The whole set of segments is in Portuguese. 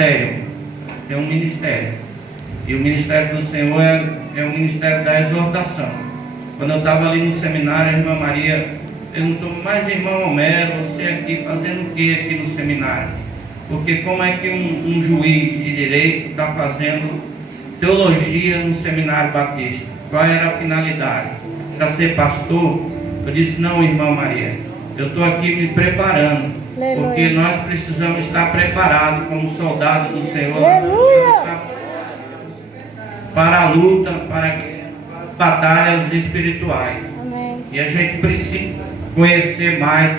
ministério. Tem um ministério. E o ministério do Senhor é o ministério da exortação. Quando eu estava ali no seminário, a irmã Maria perguntou: mas irmão Homero, você aqui fazendo o que aqui no seminário? Porque como é que um juiz de direito está fazendo teologia no seminário batista? Qual era a finalidade? Para ser pastor? Eu disse: não, irmã Maria, eu estou aqui me preparando, porque nós precisamos estar preparados como soldados do Senhor para a luta, para batalhas espirituais. Amém. E a gente precisa conhecer mais.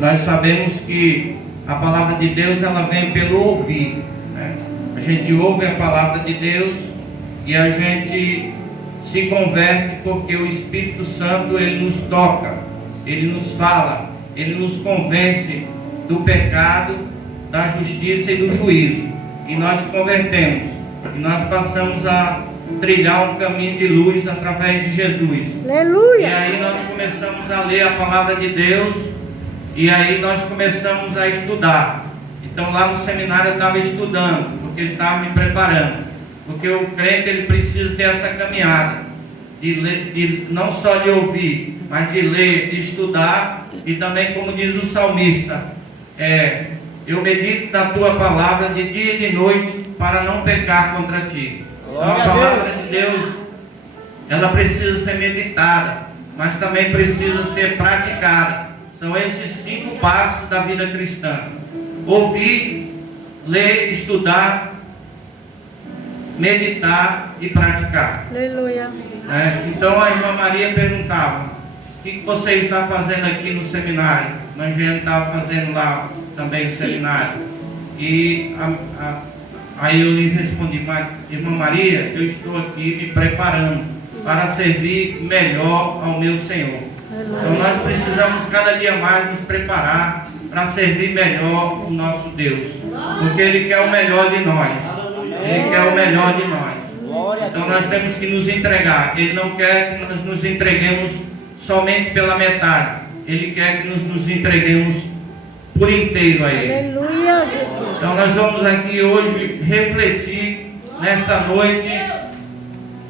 Nós sabemos que a palavra de Deus, ela vem pelo ouvir, né? A gente ouve a palavra de Deus e a gente se converte porque o Espírito Santo, ele nos toca, ele nos fala, ele nos convence do pecado, da justiça e do juízo, e nós convertemos, e nós passamos a trilhar um caminho de luz através de Jesus. Aleluia. E aí nós começamos a ler a palavra de Deus, e aí nós começamos a estudar. Então lá no seminário eu estava estudando, porque eu estava me preparando, porque o crente, ele precisa ter essa caminhada de ler, não só de ouvir, mas de ler, de estudar. E também, como diz o salmista, eu medito na tua palavra de dia e de noite para não pecar contra ti. Então a palavra de Deus, ela precisa ser meditada, mas também precisa ser praticada. São esses 5 passos da vida cristã: ouvir, ler, estudar, meditar e praticar. Aleluia. Então a irmã Maria perguntava: o que você está fazendo aqui no seminário? A Angela estava fazendo lá também o seminário. E aí eu lhe respondi: irmã Maria, eu estou aqui me preparando para servir melhor ao meu Senhor. Então nós precisamos cada dia mais nos preparar para servir melhor o nosso Deus, porque Ele quer o melhor de nós. Ele quer o melhor de nós. Então nós temos que nos entregar. Ele não quer que nós nos entreguemos somente pela metade. Ele quer que nos entreguemos por inteiro a Ele. Aleluia, Jesus. Então nós vamos aqui hoje refletir nesta noite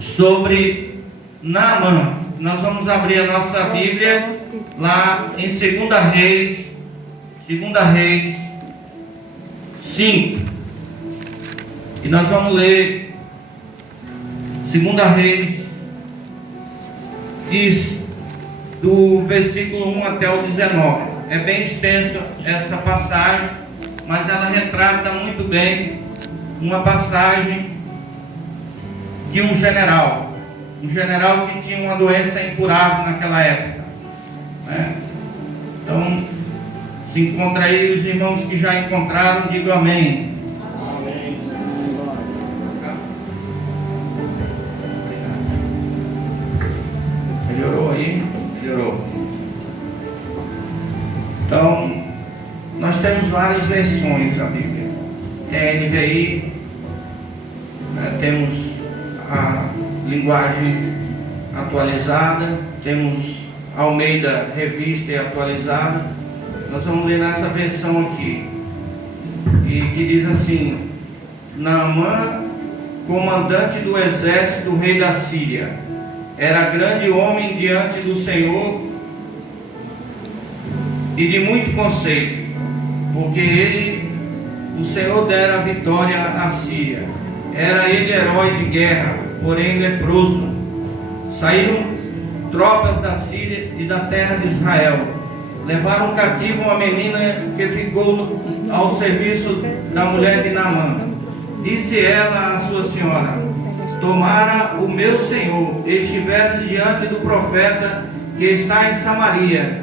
sobre Naamã. Nós vamos abrir a nossa Bíblia lá em 2 Reis 5. E nós vamos ler 2 Reis, diz do versículo 1 até o 19. É bem extensa essa passagem, mas ela retrata muito bem uma passagem de um general que tinha uma doença incurável naquela época, né? Então, se encontra aí os irmãos que já encontraram, digam amém. Amém. Melhorou aí? Melhorou. Então, nós temos várias versões da Bíblia. Tem a NVI, né? Temos a linguagem atualizada, temos Almeida Revista e Atualizada. Nós vamos ler nessa versão aqui, e que diz assim: Naamã, comandante do exército do rei da Síria, era grande homem diante do Senhor e de muito conceito, porque o Senhor dera a vitória à Síria. Era ele herói de guerra, porém leproso. Saíram tropas da Síria e da terra de Israel. Levaram cativo uma menina que ficou ao serviço da mulher de Naamã. Disse ela à sua senhora: tomara o meu senhor estivesse diante do profeta que está em Samaria,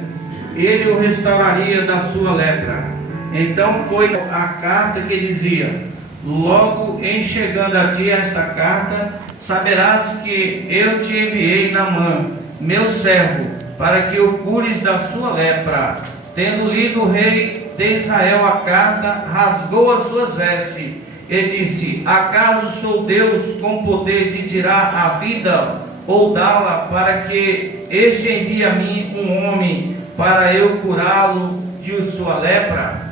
ele o restauraria da sua lepra. Então foi a carta que dizia: logo em chegando a ti esta carta, saberás que eu te enviei Naamã, meu servo, para que o cures da sua lepra. Tendo lido o rei de Israel a carta, rasgou as suas vestes e disse: acaso sou Deus com poder de tirar a vida ou dá-la, para que este envie a mim um homem para eu curá-lo de sua lepra?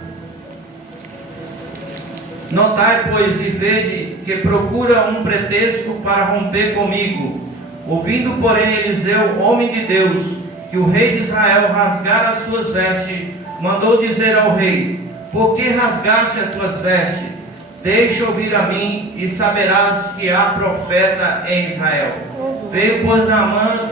Notai, pois, e vede que procura um pretexto para romper comigo. Ouvindo, porém, Eliseu, homem de Deus, que o rei de Israel rasgara as suas vestes, mandou dizer ao rei: por que rasgaste as tuas vestes? Deixa ouvir a mim, e saberás que há profeta em Israel. Veio, pois, Naamã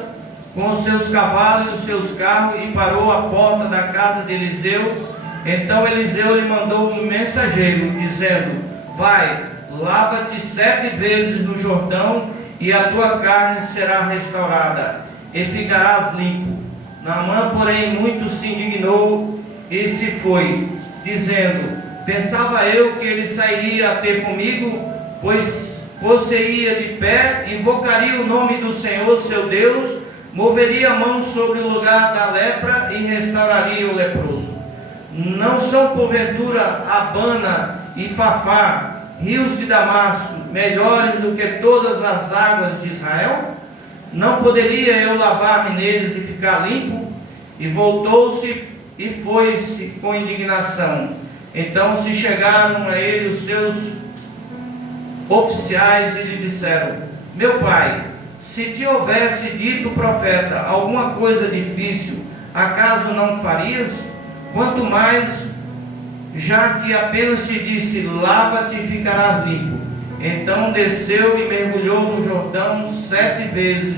com os seus cavalos e os seus carros, e parou à porta da casa de Eliseu. Então Eliseu lhe mandou um mensageiro, dizendo: vai, lava-te 7 vezes no Jordão, e a tua carne será restaurada, e ficarás limpo. Naamã, porém, muito se indignou e se foi, dizendo: pensava eu que ele sairia a ter comigo, pois pôr-se-ia de pé, invocaria o nome do Senhor seu Deus, moveria a mão sobre o lugar da lepra e restauraria o leproso. Não são porventura Abana e Fafá, rios de Damasco, melhores do que todas as águas de Israel? Não poderia eu lavar-me neles e ficar limpo? E voltou-se e foi-se com indignação. Então se chegaram a ele os seus oficiais e lhe disseram: meu pai, se te houvesse dito o profeta alguma coisa difícil, acaso não farias? Quanto mais, já que apenas te disse: lava-te e ficarás limpo. Então desceu e mergulhou no Jordão 7 vezes,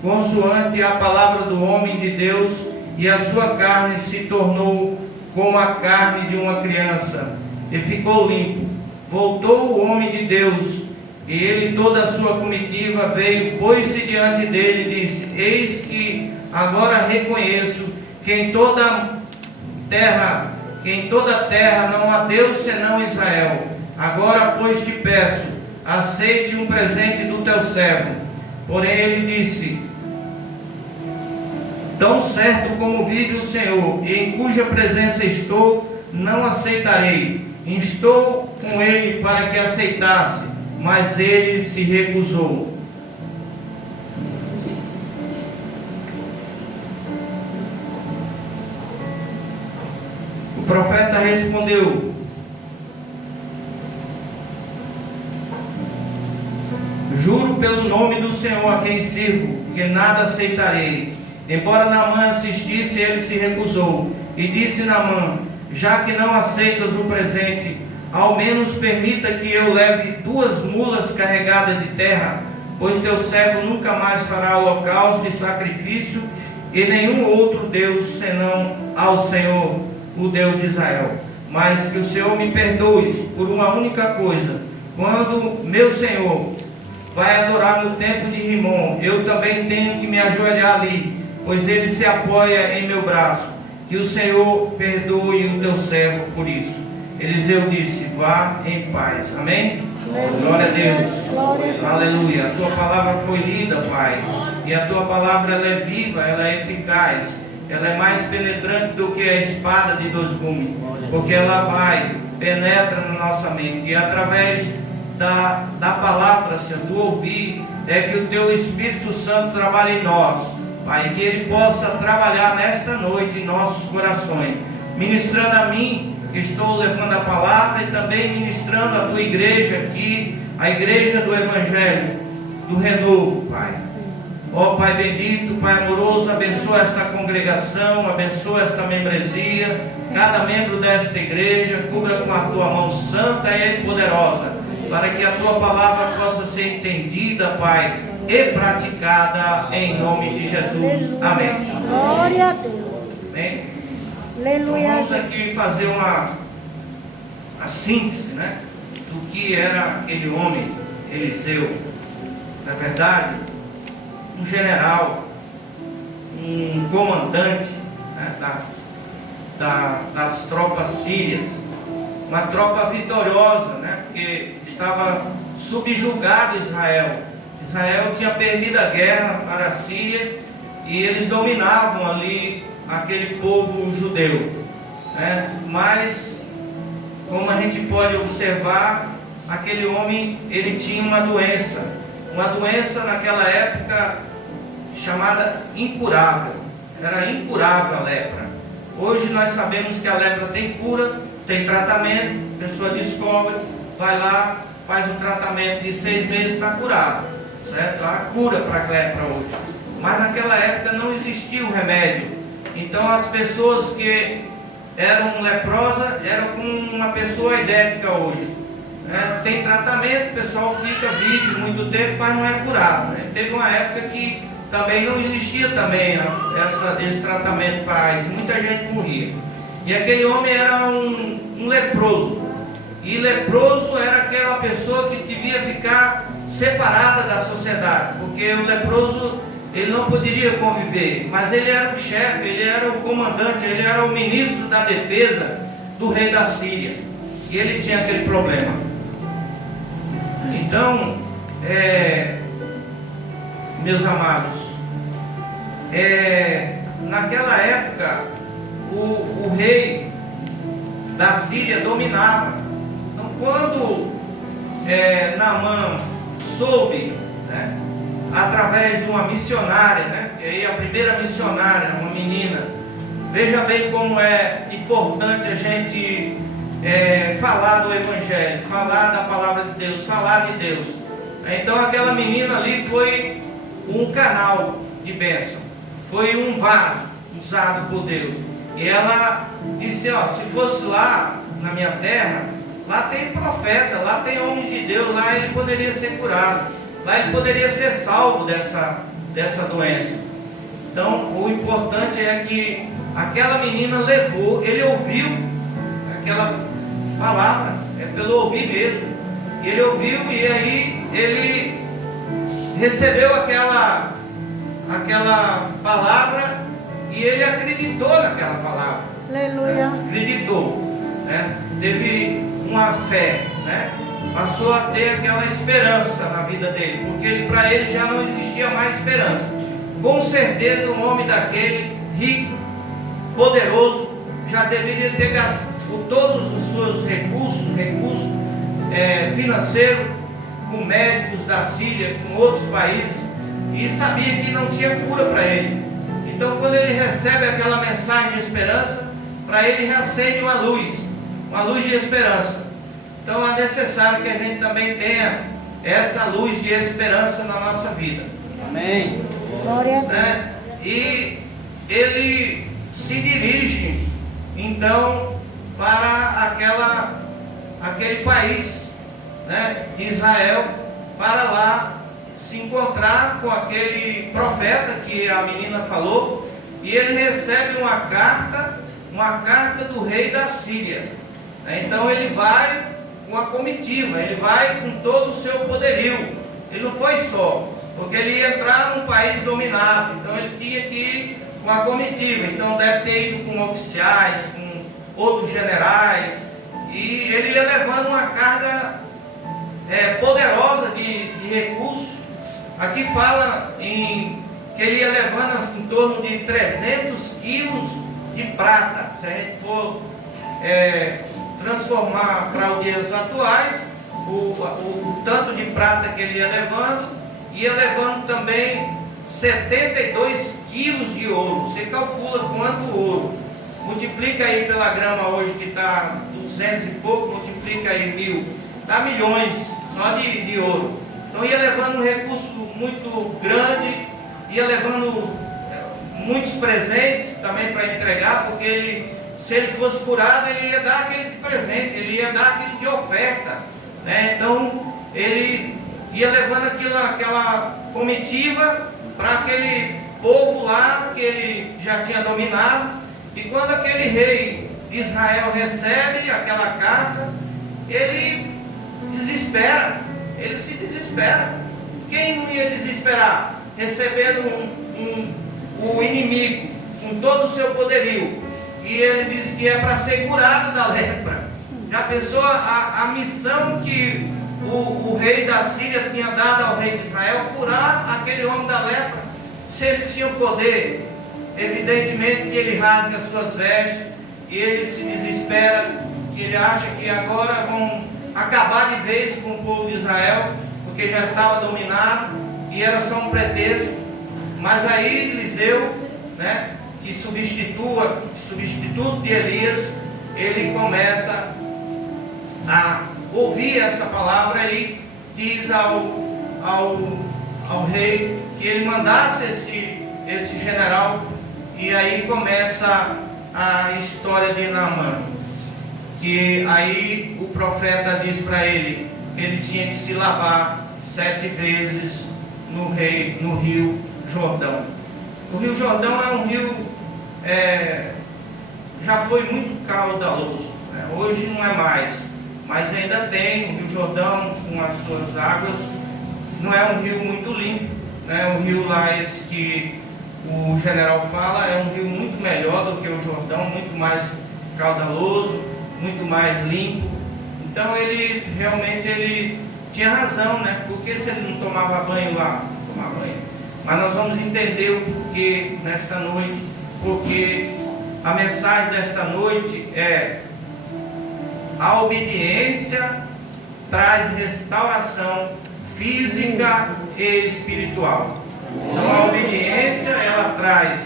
consoante a palavra do homem de Deus, e a sua carne se tornou como a carne de uma criança, e ficou limpo. Voltou o homem de Deus, e ele e toda a sua comitiva veio, pôs-se diante dele e disse: eis que agora reconheço que em toda a terra não há Deus senão Israel. Agora, pois, te peço, aceite um presente do teu servo. Porém ele disse: tão certo como vive o Senhor, e em cuja presença estou, não aceitarei. Instou com ele para que aceitasse, mas ele se recusou. O profeta respondeu: juro pelo nome do Senhor a quem sirvo, que nada aceitarei. Embora Naamã assistisse, ele se recusou. E disse Naamã: já que não aceitas o presente, ao menos permita que eu leve 2 mulas carregadas de terra, pois teu servo nunca mais fará holocausto e sacrifício, e nenhum outro Deus senão ao Senhor, o Deus de Israel. Mas que o Senhor me perdoe por uma única coisa: quando meu Senhor vai adorar no templo de Rimon, eu também tenho que me ajoelhar ali, pois ele se apoia em meu braço. Que o Senhor perdoe o teu servo por isso. Eliseu disse: vá em paz. Amém? Glória a Deus. Aleluia. A tua palavra foi lida, Pai, e a tua palavra ela é viva, ela é eficaz, ela é mais penetrante do que a espada de 2 gumes, porque ela vai, penetra na nossa mente, e através da palavra, Senhor, do ouvir, é que o teu Espírito Santo trabalha em nós, Pai, que ele possa trabalhar nesta noite em nossos corações, ministrando a mim, que estou levando a palavra, e também ministrando a tua igreja aqui, a igreja do Evangelho, do Renovo, Pai. Ó Pai bendito, Pai amoroso, abençoa esta congregação, abençoa esta membresia, cada membro desta igreja, cubra com a tua mão santa e poderosa, para que a tua palavra possa ser entendida, Pai, e praticada em nome de Jesus. Amém. Glória a Deus. Amém. Aleluia. Então, vamos aqui fazer uma síntese, né, do que era aquele homem, Eliseu. Na verdade, um general, um comandante, né, das tropas sírias, uma tropa vitoriosa, né, porque estava subjugado Israel. Israel tinha perdido a guerra para a Síria e eles dominavam ali aquele povo judeu, né? Mas, como a gente pode observar, aquele homem, ele tinha uma doença naquela época chamada incurável. Era incurável a lepra. Hoje nós sabemos que a lepra tem cura, tem tratamento, a pessoa descobre, vai lá, faz um tratamento de 6 meses, está curado, certo? Há cura para a lepra hoje. Mas naquela época não existia o remédio. Então as pessoas que eram leprosas eram como uma pessoa idética hoje. Tem tratamento, o pessoal fica vive muito tempo, mas não é curado. Teve uma época que também não existia também esse tratamento para AIDS, muita gente morria. E aquele homem era um leproso. E leproso era aquela pessoa que devia ficar separada da sociedade, porque o leproso ele não poderia conviver, mas ele era o chefe, ele era o comandante, ele era o ministro da defesa do rei da Síria. E ele tinha aquele problema. Então, meus amados, naquela época o rei da Síria dominava. Então quando Naamã soube, através de uma missionária, que aí a primeira missionária, uma menina, veja bem como é importante a gente falar do Evangelho, falar da palavra de Deus, falar de Deus. Então aquela menina ali foi um canal de bênção, foi um vaso usado por Deus. E ela disse, se fosse lá na minha terra, lá tem profeta, lá tem homens de Deus, lá ele poderia ser curado, lá ele poderia ser salvo dessa doença. Então o importante é que aquela menina levou, ele ouviu aquela palavra, pelo ouvir mesmo. Ele ouviu e aí ele recebeu aquela palavra e ele acreditou naquela palavra. Aleluia. Acreditou, teve uma fé, passou a ter aquela esperança na vida dele, porque para ele já não existia mais esperança. Com certeza um homem daquele, rico, poderoso, já deveria ter gasto todos os seus recursos financeiros com médicos da Síria, com outros países, e sabia que não tinha cura para ele. Então quando ele recebe aquela mensagem de esperança, para ele reacende uma luz de esperança. Então é necessário que a gente também tenha essa luz de esperança na nossa vida. Amém. Glória a Deus. E ele se dirige então para aquele país, Israel, para lá se encontrar com aquele profeta que a menina falou, e ele recebe uma carta do rei da Síria. Então ele vai com a comitiva, ele vai com todo o seu poderio. Ele não foi só, porque ele ia entrar num país dominado, então ele tinha que ir com a comitiva. Então deve ter ido com oficiais, com outros generais, e ele ia levando uma carga poderosa de recursos. Aqui fala que ele ia levando em torno de 300 quilos de prata. Se a gente for transformar para os dias atuais, o tanto de prata que ele ia levando também 72 quilos de ouro. Você calcula quanto ouro. Multiplica aí pela grama hoje que está 200 e pouco, multiplica aí 1000, dá milhões só de ouro. Então ia levando um recurso muito grande, ia levando muitos presentes também para entregar, porque se ele fosse curado, ele ia dar aquele de presente, ele ia dar aquele de oferta, Então ele ia levando aquela comitiva para aquele povo lá que ele já tinha dominado. E quando aquele rei de Israel recebe aquela carta, ele desespera, ele se desespera. Quem não ia desesperar recebendo o inimigo com todo o seu poderio? E ele diz que é para ser curado da lepra. Já pensou a missão que o rei da Síria tinha dado ao rei de Israel? Curar aquele homem da lepra. Se ele tinha o poder, evidentemente que ele rasga as suas vestes e ele se desespera, que ele acha que agora vão acabar de vez com o povo de Israel, porque já estava dominado e era só um pretexto. Mas aí Eliseu, que substituto de Elias, ele começa a ouvir essa palavra e diz ao rei que ele mandasse esse general, e aí começa a história de Naamã, que aí o profeta diz para ele que ele tinha que se lavar 7 vezes no rio Jordão. O rio Jordão é um rio, já foi muito caudaloso, né? Hoje não é mais, mas ainda tem o rio Jordão com as suas águas. Não é um rio muito limpo, né? O rio lá, esse que o general fala, é um rio muito melhor do que o Jordão, muito mais caudaloso, muito mais limpo. Então ele realmente tinha razão, né? Porque se ele não tomava banho lá, tomava banho. Mas nós vamos entender o porquê nesta noite, porque a mensagem desta noite é: a obediência traz restauração física e espiritual. Então a obediência, ela traz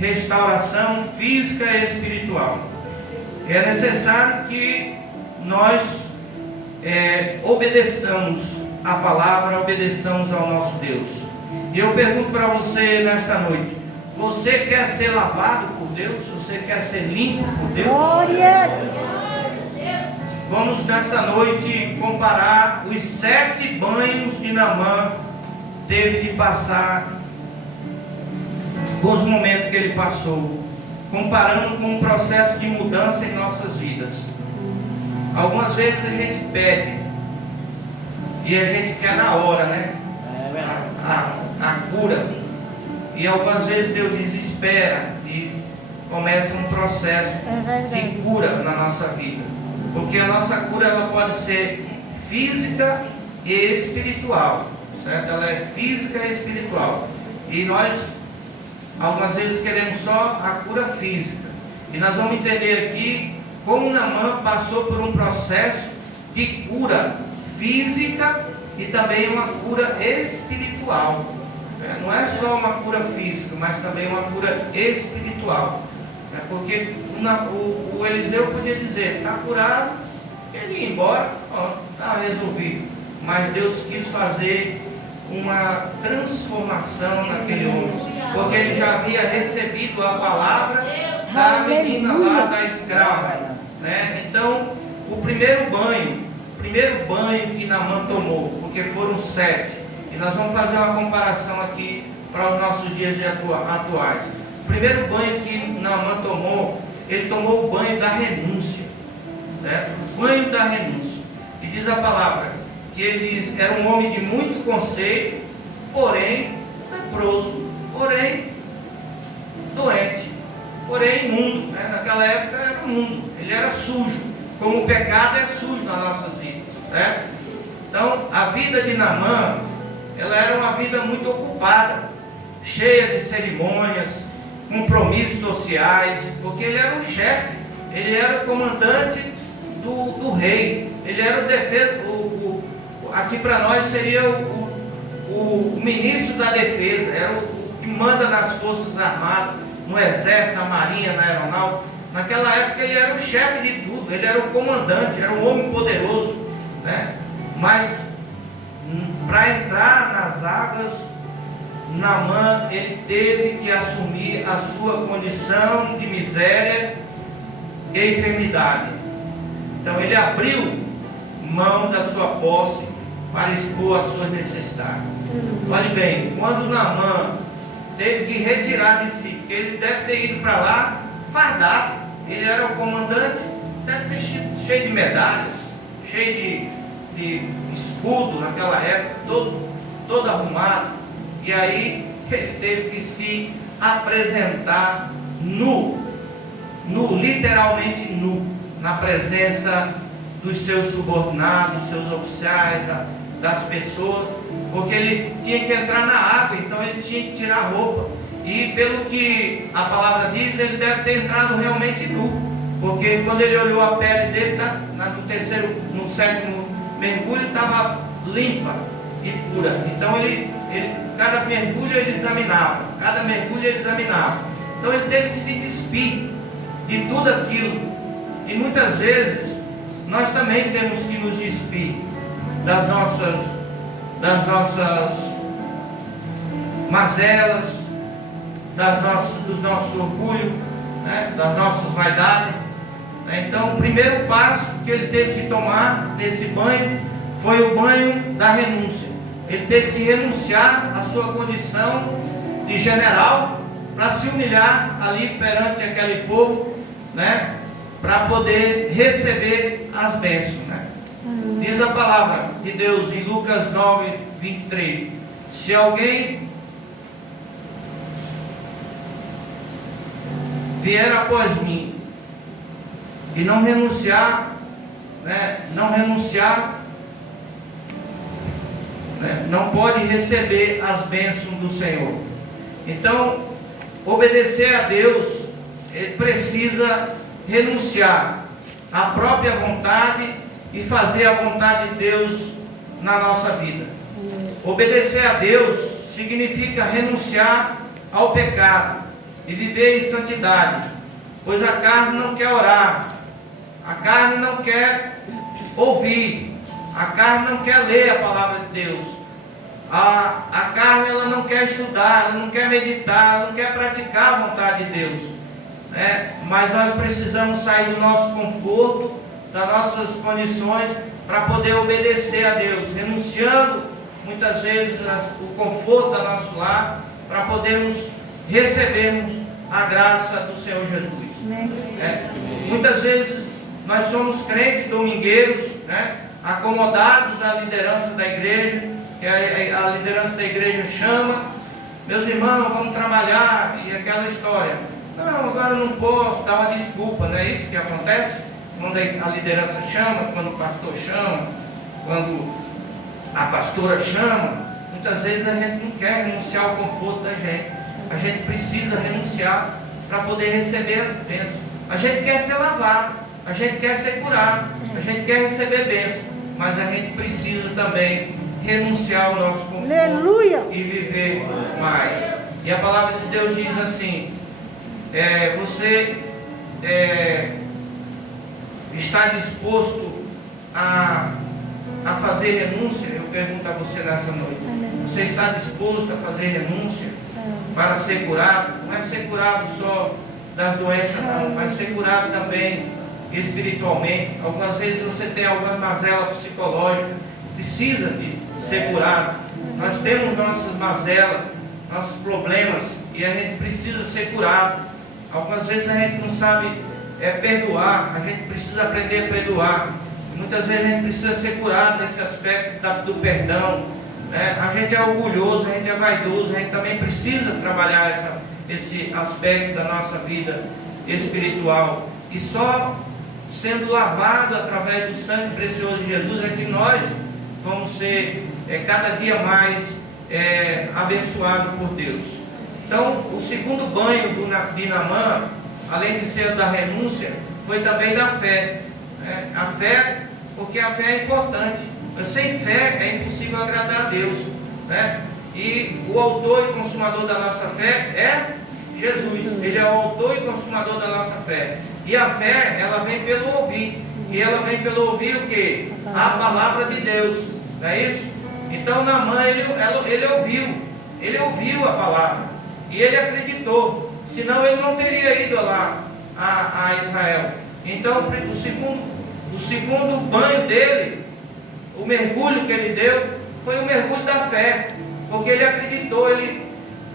restauração física e espiritual. É necessário que nós obedeçamos a palavra, obedeçamos ao nosso Deus. E eu pergunto para você nesta noite: você quer ser lavado por Deus? Você quer ser limpo por Deus? Glória! Vamos nesta noite comparar os 7 banhos que Naamã teve de passar com os momentos que ele passou, comparando com o processo de mudança em nossas vidas. Algumas vezes a gente pede e a gente quer na hora, né? A cura. E algumas vezes Deus desespera e começa um processo de cura na nossa vida. Porque a nossa cura, ela pode ser física e espiritual, certo? Ela é física e espiritual. E nós, algumas vezes, queremos só a cura física. E nós vamos entender aqui como Naamã passou por um processo de cura física e também uma cura espiritual. Não é só uma cura física, mas também uma cura espiritual. Porque o Eliseu podia dizer: está curado, ele ia embora, está resolvido. Mas Deus quis fazer uma transformação naquele homem, porque ele já havia recebido a palavra da menina lá, da escrava, né? Então, o primeiro banho que Naamã tomou, porque foram 7, e nós vamos fazer uma comparação aqui para os nossos dias atuais. O primeiro banho que Naamã tomou, ele tomou o banho da renúncia, né? O banho da renúncia. E diz a palavra que ele era um homem de muito conceito, porém leproso, porém doente, porém imundo, né? Naquela época era imundo, ele era sujo, como o pecado é sujo nas nossas vidas, né? Então a vida de Naamã, ela era uma vida muito ocupada, cheia de cerimônias, compromissos sociais, porque ele era o chefe, ele era o comandante do rei, ele era o defesa, aqui para nós seria o ministro da defesa, era o que manda nas forças armadas, no exército, na marinha, na aeronáutica. Naquela época ele era o chefe de tudo, ele era o comandante, era um homem poderoso, né? Mas para entrar nas águas, Naamã, ele teve que assumir a sua condição de miséria e enfermidade. Então ele abriu mão da sua posse para expor as suas necessidades. Olhe bem, quando Naamã teve que retirar de si, porque ele deve ter ido para lá fardado, ele era o comandante, deve ter sido cheio de medalhas, cheio de escudo naquela época, todo arrumado. E aí ele teve que se apresentar nu, literalmente nu, na presença dos seus subordinados, dos seus oficiais, das pessoas, porque ele tinha que entrar na água, então ele tinha que tirar a roupa. E pelo que a palavra diz, ele deve ter entrado realmente nu, porque quando ele olhou a pele dele, no 7º mergulho, estava limpa e pura. Então cada mergulho ele examinava, Então ele teve que se despir de tudo aquilo E muitas vezes nós também temos que nos despir das nossas mazelas, do nosso orgulho, né? Das nossas vaidades. Então o primeiro passo que ele teve que tomar nesse banho foi o banho da renúncia. Ele teve que renunciar à sua condição de general para se humilhar ali perante aquele povo, né? Para poder receber as bênçãos, né? Diz a palavra de Deus em Lucas 9, 23: se alguém vier após mim e não renunciar, né? Não pode receber as bênçãos do Senhor. Então, obedecer a Deus, ele precisa renunciar à própria vontade e fazer a vontade de Deus na nossa vida. Obedecer a Deus significa renunciar ao pecado e viver em santidade, pois a carne não quer orar, a carne não quer ouvir, a carne não quer ler a palavra de Deus, a carne ela não quer estudar, ela não quer meditar, ela não quer praticar a vontade de Deus, né? Mas nós precisamos sair do nosso conforto, das nossas condições, para poder obedecer a Deus, renunciando muitas vezes o conforto do nosso lar, para podermos recebermos a graça do Senhor Jesus. Muitas vezes nós somos crentes domingueiros, né? Acomodados à liderança da igreja, que a liderança da igreja chama, meus irmãos, vamos trabalhar, e aquela história, não, agora eu não posso, dá uma desculpa, não é isso que acontece? Quando a liderança chama, quando o pastor chama, quando a pastora chama, muitas vezes a gente não quer renunciar ao conforto da gente. A gente precisa renunciar para poder receber as bênçãos. A gente quer ser lavado, a gente quer ser curado, a gente quer receber bênçãos, mas a gente precisa também renunciar ao nosso conforto. Aleluia. E viver mais. E a palavra de Deus diz assim: você está disposto a fazer renúncia? Eu pergunto a você nessa noite. Você está disposto a fazer renúncia para ser curado? Não é ser curado só das doenças, não, mas ser curado também espiritualmente. Algumas vezes você tem alguma mazela psicológica, precisa de ser curado. Nós temos nossas mazelas, nossos problemas, e a gente precisa ser curado. Algumas vezes a gente não sabe perdoar, a gente precisa aprender a perdoar. Muitas vezes a gente precisa ser curado nesse aspecto do perdão, né? A gente é orgulhoso, a gente é vaidoso, a gente também precisa trabalhar esse aspecto da nossa vida espiritual. E só sendo lavado através do sangue precioso de Jesus é que nós vamos ser cada dia mais abençoados por Deus. Então, o segundo banho de Naamã, além de ser da renúncia, foi também da fé, né? A fé, porque a fé é importante. Mas sem fé é impossível agradar a Deus, né? E o autor e consumador da nossa fé é Jesus. Ele é o autor e consumador da nossa fé. E a fé, ela vem pelo ouvir. E ela vem pelo ouvir o quê? A palavra de Deus. Não é isso? Então Naamã, ele ouviu a palavra. E ele acreditou. Senão ele não teria ido lá a Israel. Então o segundo banho dele, o mergulho que ele deu, foi o mergulho da fé. Porque ele acreditou, ele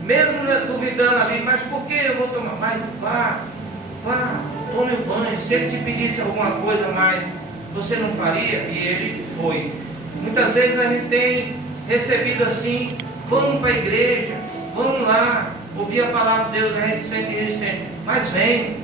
mesmo duvidando ali, mas por que eu vou tomar? Mas vá, tome o banho. Se ele te pedisse alguma coisa mais, você não faria? E ele foi. Muitas vezes a gente tem recebido assim: vamos para a igreja, vamos lá, ouvir a palavra de Deus, a gente sente resistente. Mas vem,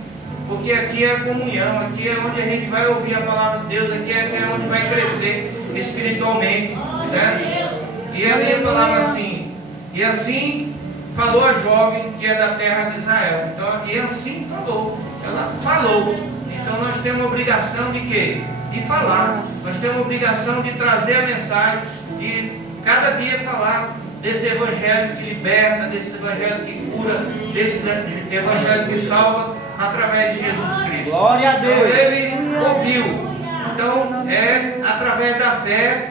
porque aqui é a comunhão, aqui é onde a gente vai ouvir a palavra de Deus, aqui é onde vai crescer espiritualmente, certo? E ali a palavra assim: e assim falou a jovem que é da terra de Israel. Então, e assim falou, ela falou. Então nós temos a obrigação de quê? De falar. Nós temos a obrigação de trazer a mensagem, de cada dia falar desse evangelho que liberta, desse evangelho que cura, desse evangelho que salva, através de Jesus Cristo. Glória a Deus. Então ele ouviu. Então é através da fé,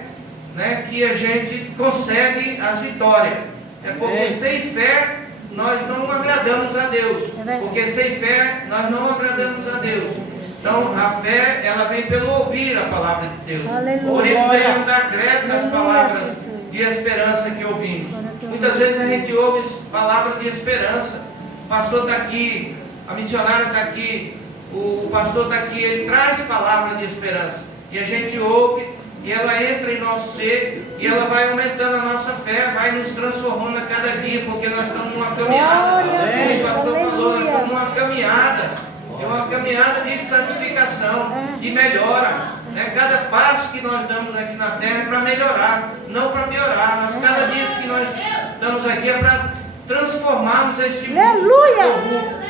né, que a gente consegue as vitórias. É porque sem fé nós não agradamos a Deus. Porque sem fé nós não agradamos a Deus. Então a fé, ela vem pelo ouvir a palavra de Deus. Aleluia. Por isso devemos dar crédito nas Aleluia, palavras Jesus. de esperança que ouvimos. Muitas vezes a gente ouve palavras de esperança. O pastor está aqui, a missionária está aqui, o pastor está aqui, ele traz palavra de esperança. E a gente ouve, e ela entra em nosso ser, e ela vai aumentando a nossa fé, vai nos transformando a cada dia, porque nós estamos numa caminhada. Glória, O pastor falou, nós aleluia. estamos numa caminhada. É uma caminhada de santificação, de melhora. Né? Cada passo que nós damos aqui na terra é para melhorar, não para piorar. Nós, cada dia que nós estamos aqui é para transformarmos este mundo corrupto.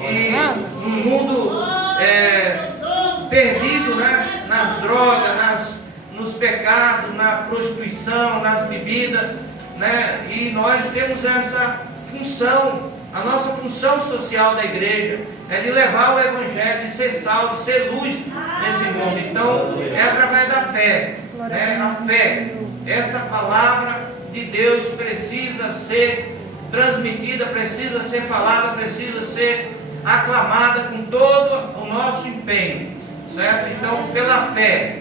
E um mundo perdido, né? Nas drogas, nos pecados, na prostituição, nas bebidas. Né? E nós temos essa função. A nossa função social da igreja é de levar o evangelho, de ser sal, de ser luz nesse mundo. Então, é através da fé, né? A fé, essa palavra de Deus precisa ser transmitida, precisa ser falada, precisa ser aclamada com todo o nosso empenho, certo? Então, pela fé.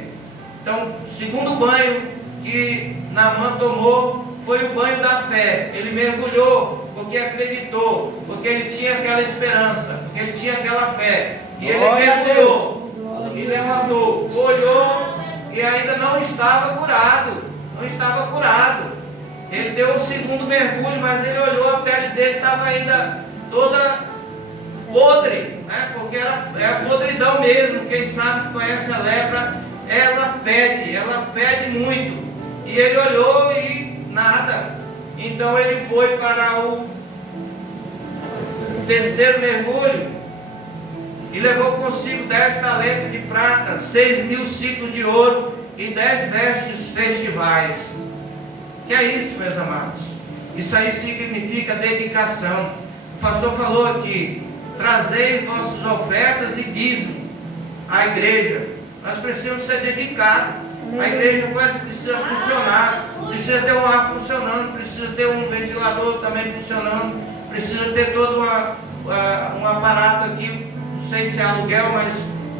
Então, o segundo banho que Naamã tomou foi o banho da fé. Ele mergulhou porque acreditou, porque ele tinha aquela esperança, porque ele tinha aquela fé. E ele mergulhou e levantou, olhou e ainda não estava curado. Não estava curado. Ele deu o segundo mergulho, mas ele olhou, a pele dele estava ainda toda podre, né? Porque é a podridão mesmo. Quem sabe que conhece a lepra, ela fede muito. E ele olhou e nada. Então ele foi para o terceiro mergulho e levou consigo 10 talentos de prata, 6.000 ciclos de ouro e 10 vestes festivais. Que é isso, meus amados? Isso aí significa dedicação. O pastor falou aqui: trazei vossas ofertas e dízimo à igreja. Nós precisamos ser dedicados. A igreja precisa funcionar, precisa ter um ar funcionando, precisa ter um ventilador também funcionando, precisa ter todo um aparato aqui, não sei se é aluguel, mas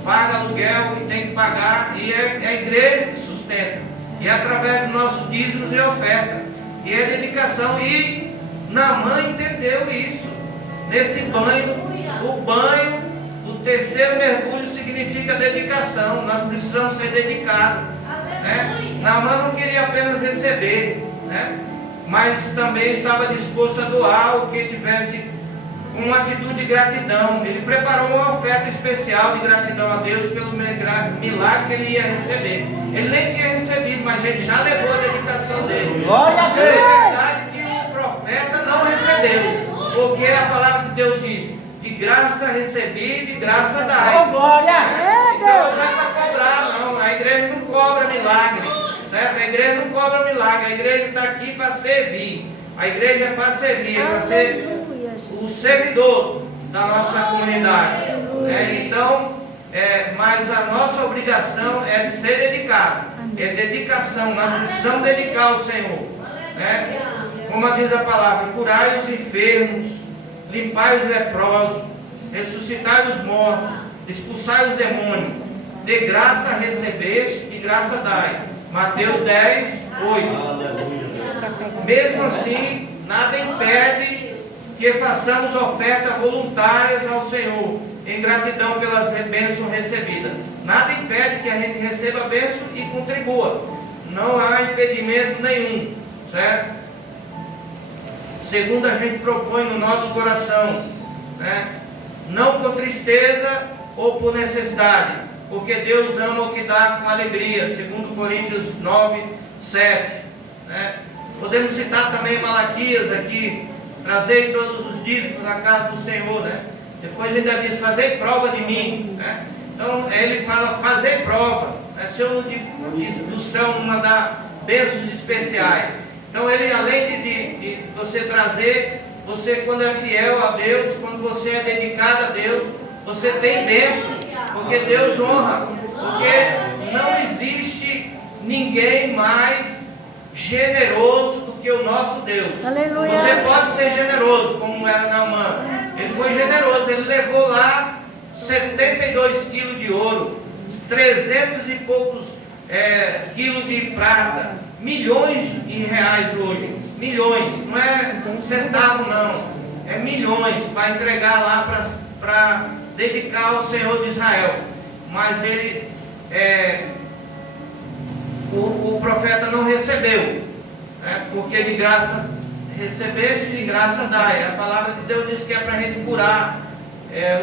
paga aluguel e tem que pagar, e é a igreja que sustenta, e é através dos nossos dízimos e oferta, e é dedicação. E Naamã entendeu isso. Nesse banho, o terceiro mergulho significa dedicação. Nós precisamos ser dedicados. Né? Naamã não queria apenas receber, né? Mas também estava disposto a doar o que tivesse uma atitude de gratidão. Ele preparou uma oferta especial de gratidão a Deus pelo milagre que ele ia receber. Ele nem tinha recebido, mas ele já levou a dedicação dele. Glória a Deus! É verdade que o profeta não recebeu, porque a palavra de Deus diz: de graça recebi, de graça dai. Oh, glória! Então não é para cobrar, não. A igreja não cobra milagre, certo? A igreja não cobra milagre. A igreja está aqui para servir. A igreja é para servir, é para ser o servidor da nossa comunidade. Então, mas a nossa obrigação é de ser dedicado. É dedicação. Nós precisamos dedicar ao Senhor. Né? Como diz a palavra: curai os enfermos, limpai os leprosos, ressuscitai os mortos, expulsai os demônios, de graça recebeste e graça dai. Mateus 10, 8. Mesmo assim, nada impede que façamos ofertas voluntárias ao Senhor, em gratidão pelas bênçãos recebidas. Nada impede que a gente receba a bênção e contribua. Não há impedimento nenhum, certo? Segundo a gente propõe no nosso coração, né? Não por tristeza ou por necessidade, porque Deus ama o que dá com alegria, segundo Coríntios 9, 7. Né? Podemos citar também Malaquias aqui: trazei todos os dízimos na casa do Senhor. Né? Depois ainda diz: fazei prova de mim. Né? Então ele fala: fazei prova. Né? Se eu do céu não mandar bênçãos especiais. Então ele, além de você trazer, Você, quando é fiel a Deus, quando você é dedicado a Deus, você tem bênção, porque Deus honra, porque não existe ninguém mais generoso do que o nosso Deus. Aleluia. Você pode ser generoso, como era Naamã. Ele foi generoso, ele levou lá 72 quilos de ouro, 300 e poucos quilos de prata, milhões de reais hoje, milhões, não é centavo não, é milhões para entregar lá para dedicar ao Senhor de Israel. Mas ele, o profeta não recebeu, porque de graça recebeste, de graça dai. A palavra de Deus diz que é para a gente curar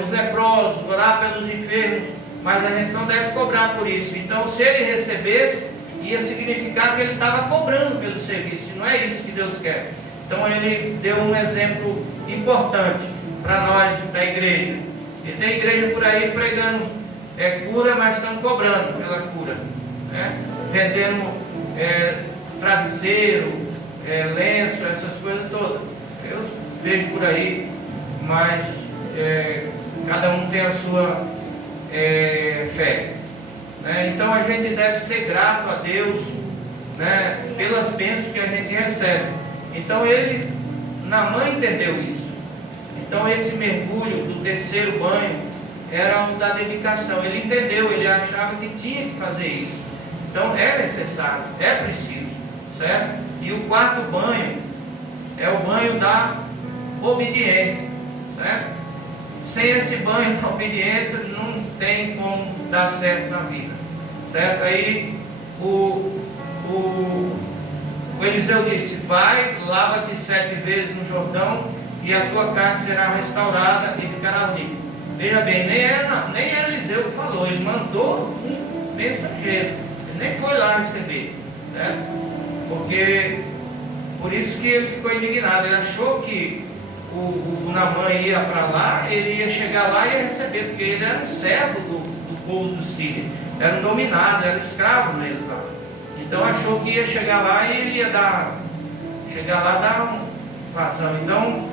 os leprosos, orar pelos enfermos, mas a gente não deve cobrar por isso. Então, se ele recebesse, ia significar que ele estava cobrando pelo serviço, e não é isso que Deus quer. Então, ele deu um exemplo importante para nós da igreja. E tem igreja por aí pregando cura, mas estão cobrando pela cura, vendendo travesseiro, lenço, essas coisas todas. Eu vejo por aí, mas cada um tem a sua fé. Então a gente deve ser grato a Deus, pelas bênçãos que a gente recebe. Então Naamã entendeu isso. Então esse mergulho do terceiro banho era o da dedicação. Ele entendeu, ele achava que tinha que fazer isso. Então é necessário, é preciso, certo? E o quarto banho é o banho da obediência, certo? Sem esse banho da obediência não tem como dar certo na vida, certo? Aí o Eliseu disse: vai, lava-te 7 vezes no Jordão e a tua carne será restaurada e ficará limpa. Veja bem, nem é Eliseu que falou, ele mandou um mensageiro, ele nem foi lá receber, certo? Porque, por isso que ele ficou indignado. Ele achou que o Naamã ia para lá, ele ia chegar lá e ia receber, porque ele era um servo do povo do Síria, era um dominado, era um escravo nele lá. Então achou que ia chegar lá e ele ia dar um vazão. Então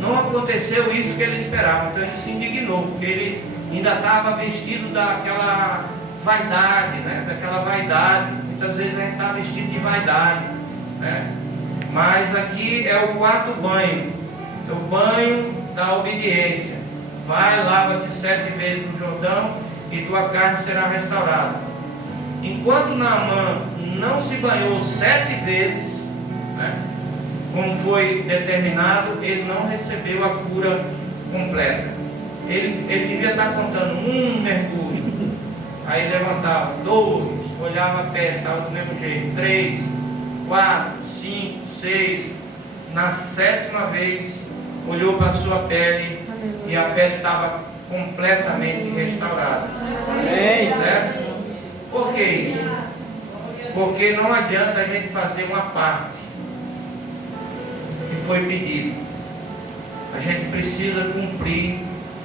não aconteceu isso que ele esperava. Então ele se indignou, porque ele ainda estava vestido daquela vaidade, daquela vaidade. Muitas vezes a gente está vestido de vaidade, Mas aqui é o quarto banho, é o banho da obediência. Vai, lava-te 7 vezes no Jordão e tua carne será restaurada. Enquanto Naamã não se banhou 7 vezes, como foi determinado, ele não recebeu a cura completa. Ele devia estar contando um mergulho, aí levantava 2, olhava a pele, estava do mesmo jeito, 3, 4, 5, 6, na 7ª vez olhou para a sua pele e a pele estava completamente restaurada. Certo? Por que isso? Porque não adianta a gente fazer uma parte que foi pedido. A gente precisa cumprir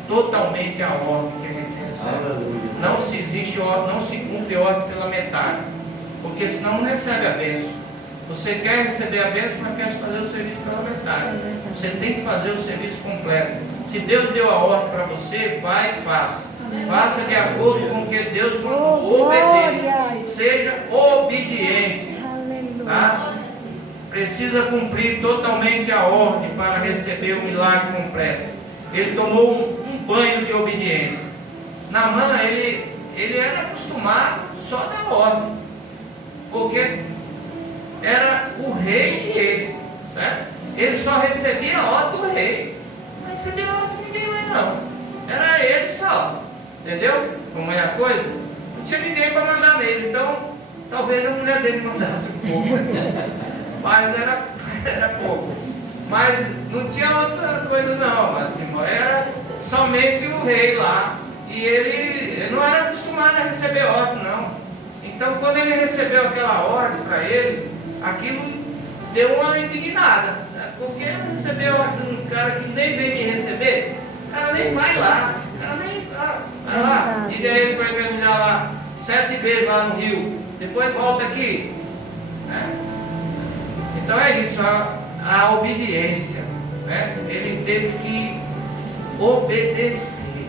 totalmente a ordem que a gente recebe. Não se existe ordem, não se cumpre ordem pela metade, porque senão não recebe a bênção. Você quer receber a bênção, mas quer fazer o serviço pela metade. Você tem que fazer o serviço completo. Se Deus deu a ordem para você, vai e faça. Faça de acordo com o que Deus mandou. Obedeça. Seja obediente. Tá? Precisa cumprir totalmente a ordem para receber o milagre completo. Ele tomou um banho de obediência. Naamã, ele era acostumado só da ordem, porque era o rei de ele, certo? Ele só recebia a ordem do rei, não recebia a ordem de ninguém mais não, era ele só, entendeu? Como é a coisa? Não tinha ninguém para mandar nele, então talvez a mulher dele mandasse um pouco, mas era pouco, mas não tinha outra coisa não, Batista. Era somente o rei lá, e ele não era acostumado a receber ordem não. Então quando ele recebeu aquela ordem para ele, aquilo deu uma indignada, porque ele recebeu a ordem de um cara que nem veio me receber, o cara nem vai lá, o cara nem vai lá, diga ele para ele mergulhar lá 7 vezes lá no rio, depois volta aqui, Então é isso, a obediência, né? Ele teve que obedecer,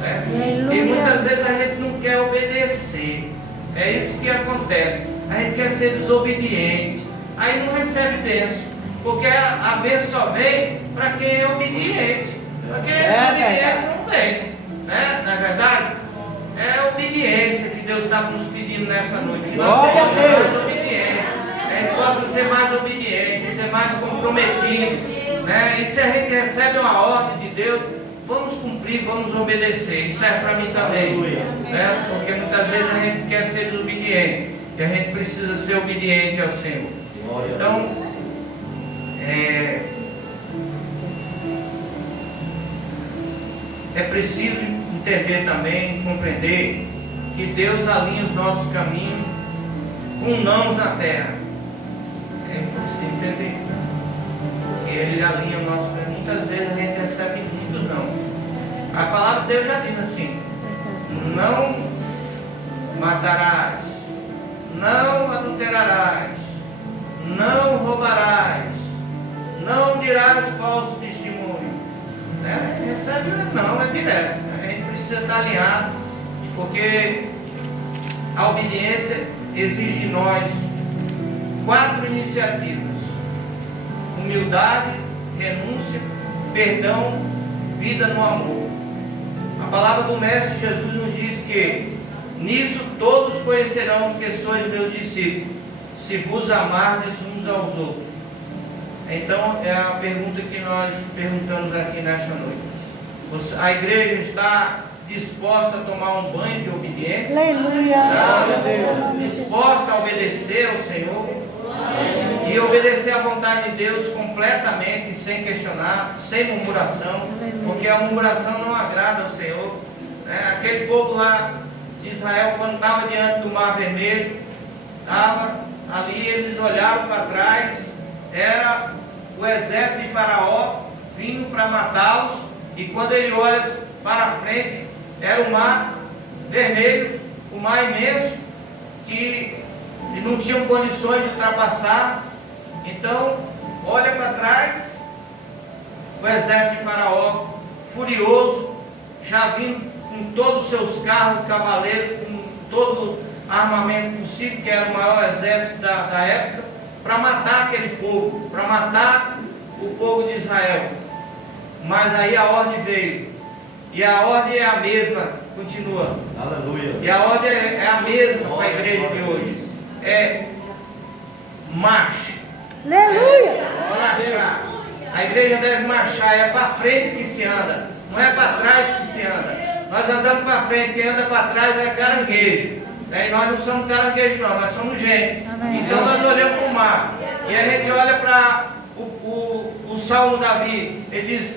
né? E muitas vezes a gente não quer obedecer. É isso que acontece. A gente quer ser desobediente, aí não recebe bênção, porque a bênção só vem para quem é obediente. Para quem é obediente não vem, né? Na verdade, é a obediência que Deus está nos pedindo nessa noite, que nós sejamos mais obedientes, a gente possa ser mais obediente, ser mais comprometido, né? E se a gente recebe uma ordem de Deus, vamos cumprir, vamos obedecer. Isso serve para mim também, né? Porque muitas vezes a gente quer ser desobediente e a gente precisa ser obediente ao Senhor. Então, é preciso entender também, compreender que Deus alinha os nossos caminhos com nãos na terra. É preciso entender que Ele alinha o nosso caminho. Muitas vezes a gente recebe muitos não. A palavra de Deus já diz assim: não matarás, não adulterarás, não roubarás, não dirás falso testemunho. Recebe não, é direto. A gente precisa estar alinhado, porque a obediência exige de nós 4 iniciativas: humildade, renúncia, perdão, vida no amor. A palavra do Mestre Jesus nos diz que nisso todos conhecerão que sois meus discípulos, se vos amardes uns aos outros. Então é a pergunta que nós perguntamos aqui nesta noite. A igreja está disposta a tomar um banho de obediência? Aleluia! Disposta a obedecer ao Senhor? E obedecer à vontade de Deus completamente, sem questionar, sem murmuração, porque a murmuração não agrada ao Senhor. Aquele povo lá de Israel, quando estava diante do Mar Vermelho, estava ali, eles olharam para trás, era o exército de Faraó vindo para matá-los, e quando ele olha para frente, era o Mar Vermelho, o mar imenso, que não tinham condições de ultrapassar. Então, olha para trás, o exército de Faraó, furioso, já vindo com todos os seus carros, cavaleiros, com todo o armamento possível, que era o maior exército da época, para matar aquele povo, para matar o povo de Israel. Mas aí a ordem veio, e a ordem é a mesma, continua. Aleluia. E a ordem é a mesma para a igreja de hoje. É marche. Aleluia! Marchar. A igreja deve marchar, é para frente que se anda, não é para trás que se anda. Nós andamos para frente, quem anda para trás é caranguejo. E nós não somos caranguejos não, nós somos gente. Amém. Então nós olhamos para o mar, e a gente olha para o Salmo Davi, ele diz: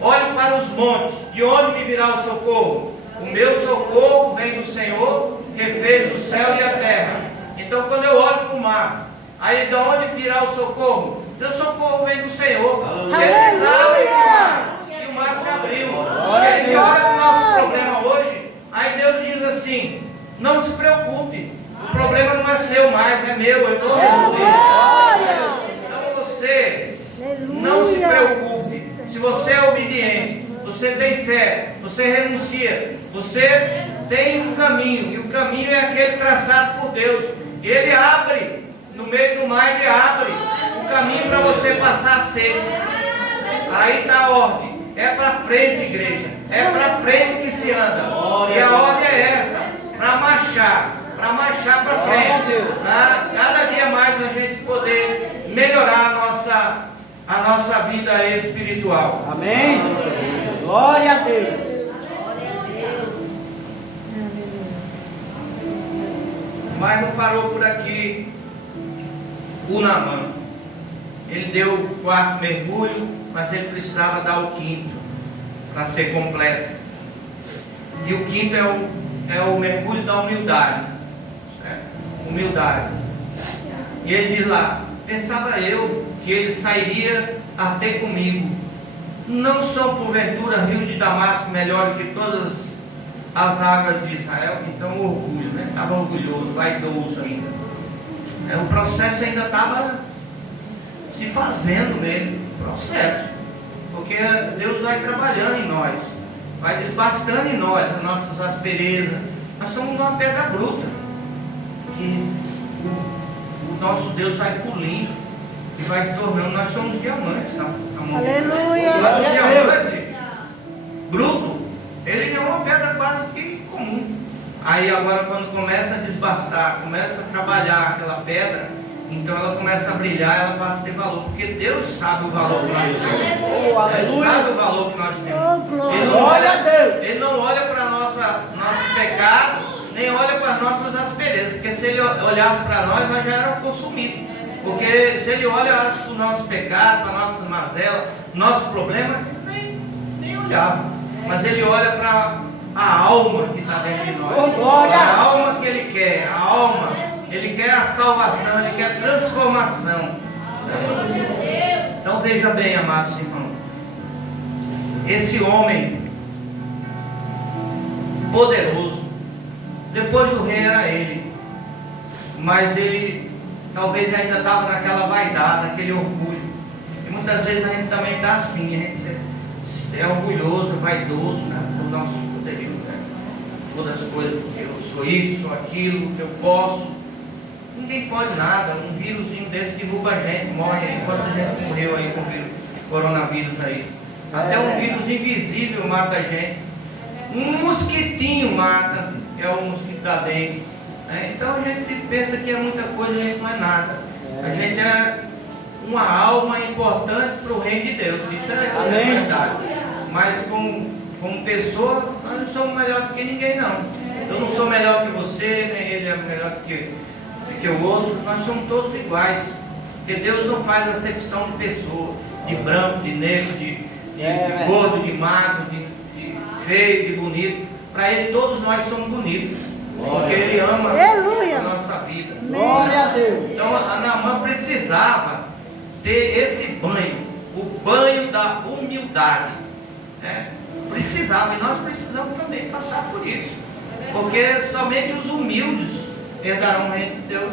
olhe para os montes, de onde me virá o socorro? O meu socorro vem do Senhor, que fez o céu e a terra. Então quando eu olho para o mar, aí de onde virá o socorro? O socorro vem do Senhor. Ele desaba esse mar, e o mar se abriu. E a gente olha para o nosso problema hoje, aí Deus diz assim: não se preocupe, o problema não é seu mais, é meu, eu estou resolvendo. Então você não se preocupe. Se você é obediente, você tem fé, você renuncia, você tem um caminho, e o caminho é aquele traçado por Deus. E Ele abre, no meio do mar Ele abre o caminho para você passar seco. Aí está a ordem, é para frente, igreja, é para frente que se anda. E a ordem é essa, para marchar para frente, para cada dia mais a gente poder melhorar a nossa vida espiritual. Amém? Glória a Deus. Mas não parou por aqui o Naamã. Ele deu o 4º mergulho, mas ele precisava dar o 5º para ser completo. E o 5º é o mergulho da humildade. Humildade. E ele diz lá: pensava eu que ele sairia até comigo. Não são porventura rios de Damasco melhores que todas as águas de Israel? Então orgulho, né? Estava orgulhoso, vaidoso ainda. O processo ainda estava se fazendo nele, processo. Porque Deus vai trabalhando em nós, vai desbastando em nós as nossas asperezas. Nós somos uma pedra bruta, que o nosso Deus vai polindo e vai se tornando. Nós somos diamantes na mão de Deus. Aleluia. Mas o diamante bruto, ele é uma pedra quase que comum. Aí agora quando começa a desbastar, começa a trabalhar aquela pedra, então ela começa a brilhar, ela passa a ter valor, porque Deus sabe o valor que nós temos. Ele sabe o valor que nós temos. Ele não olha para nossos pecados, nem olha para as nossas asperezas, porque se ele olhasse para nós já éramos consumidos. Porque se ele olhasse para o nosso pecado, para nossas mazelas, nossos problemas, nem olhava. Mas ele olha para a alma que está dentro de nós. A alma que ele quer, a alma. Ele quer a salvação, ele quer a transformação. Então veja bem, amados irmãos. Esse homem poderoso, depois do rei era ele, mas ele talvez ainda estava naquela vaidade, naquele orgulho. E muitas vezes a gente também está assim, a gente é orgulhoso, vaidoso, né? Do nosso poderio, né? Todas as coisas, eu sou isso, sou aquilo, eu posso. Ninguém pode nada, um vírusinho desse derruba a gente, morre aí. Quanta gente morreu aí com o vírus, coronavírus aí. Até um vírus invisível mata a gente. Um mosquitinho mata, que é o mosquito da dengue. Então a gente pensa que é muita coisa, a gente não é nada. A gente é uma alma importante para o reino de Deus, isso é verdade. Mas como pessoa, nós não somos melhor do que ninguém não. Eu não sou melhor que você, nem ele é melhor do que o outro. Nós somos todos iguais. Porque Deus não faz acepção de pessoa, de branco, de negro, de gordo, de magro, de feio, de bonito. Para Ele todos nós somos bonitos. Porque Ele ama a nossa vida. Glória a Deus. Então a Naamã precisava ter esse banho, o banho da humildade. Precisava, e nós precisamos também passar por isso. Porque somente os humildes herdarão o reino de Deus.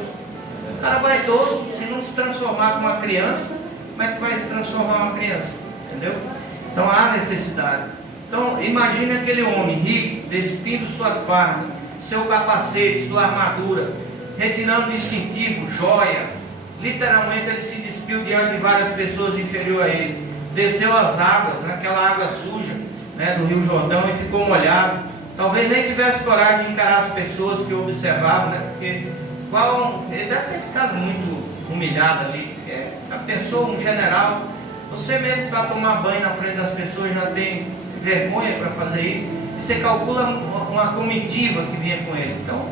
O cara vaidoso, se não se transformar como uma criança, como é que vai se transformar uma criança? Entendeu? Então há necessidade. Então imagine aquele homem rico, despindo sua farda, seu capacete, sua armadura, retirando distintivo, joia. Literalmente ele se despiu diante de várias pessoas inferiores a ele. Desceu as águas, naquela água suja, né, do Rio Jordão, e ficou molhado. Talvez nem tivesse coragem de encarar as pessoas que o observavam, né? Porque ele deve ter ficado muito humilhado ali. Já pensou um general? Você mesmo para tomar banho na frente das pessoas já tem vergonha para fazer isso. E você calcula uma comitiva que vinha com ele. Então,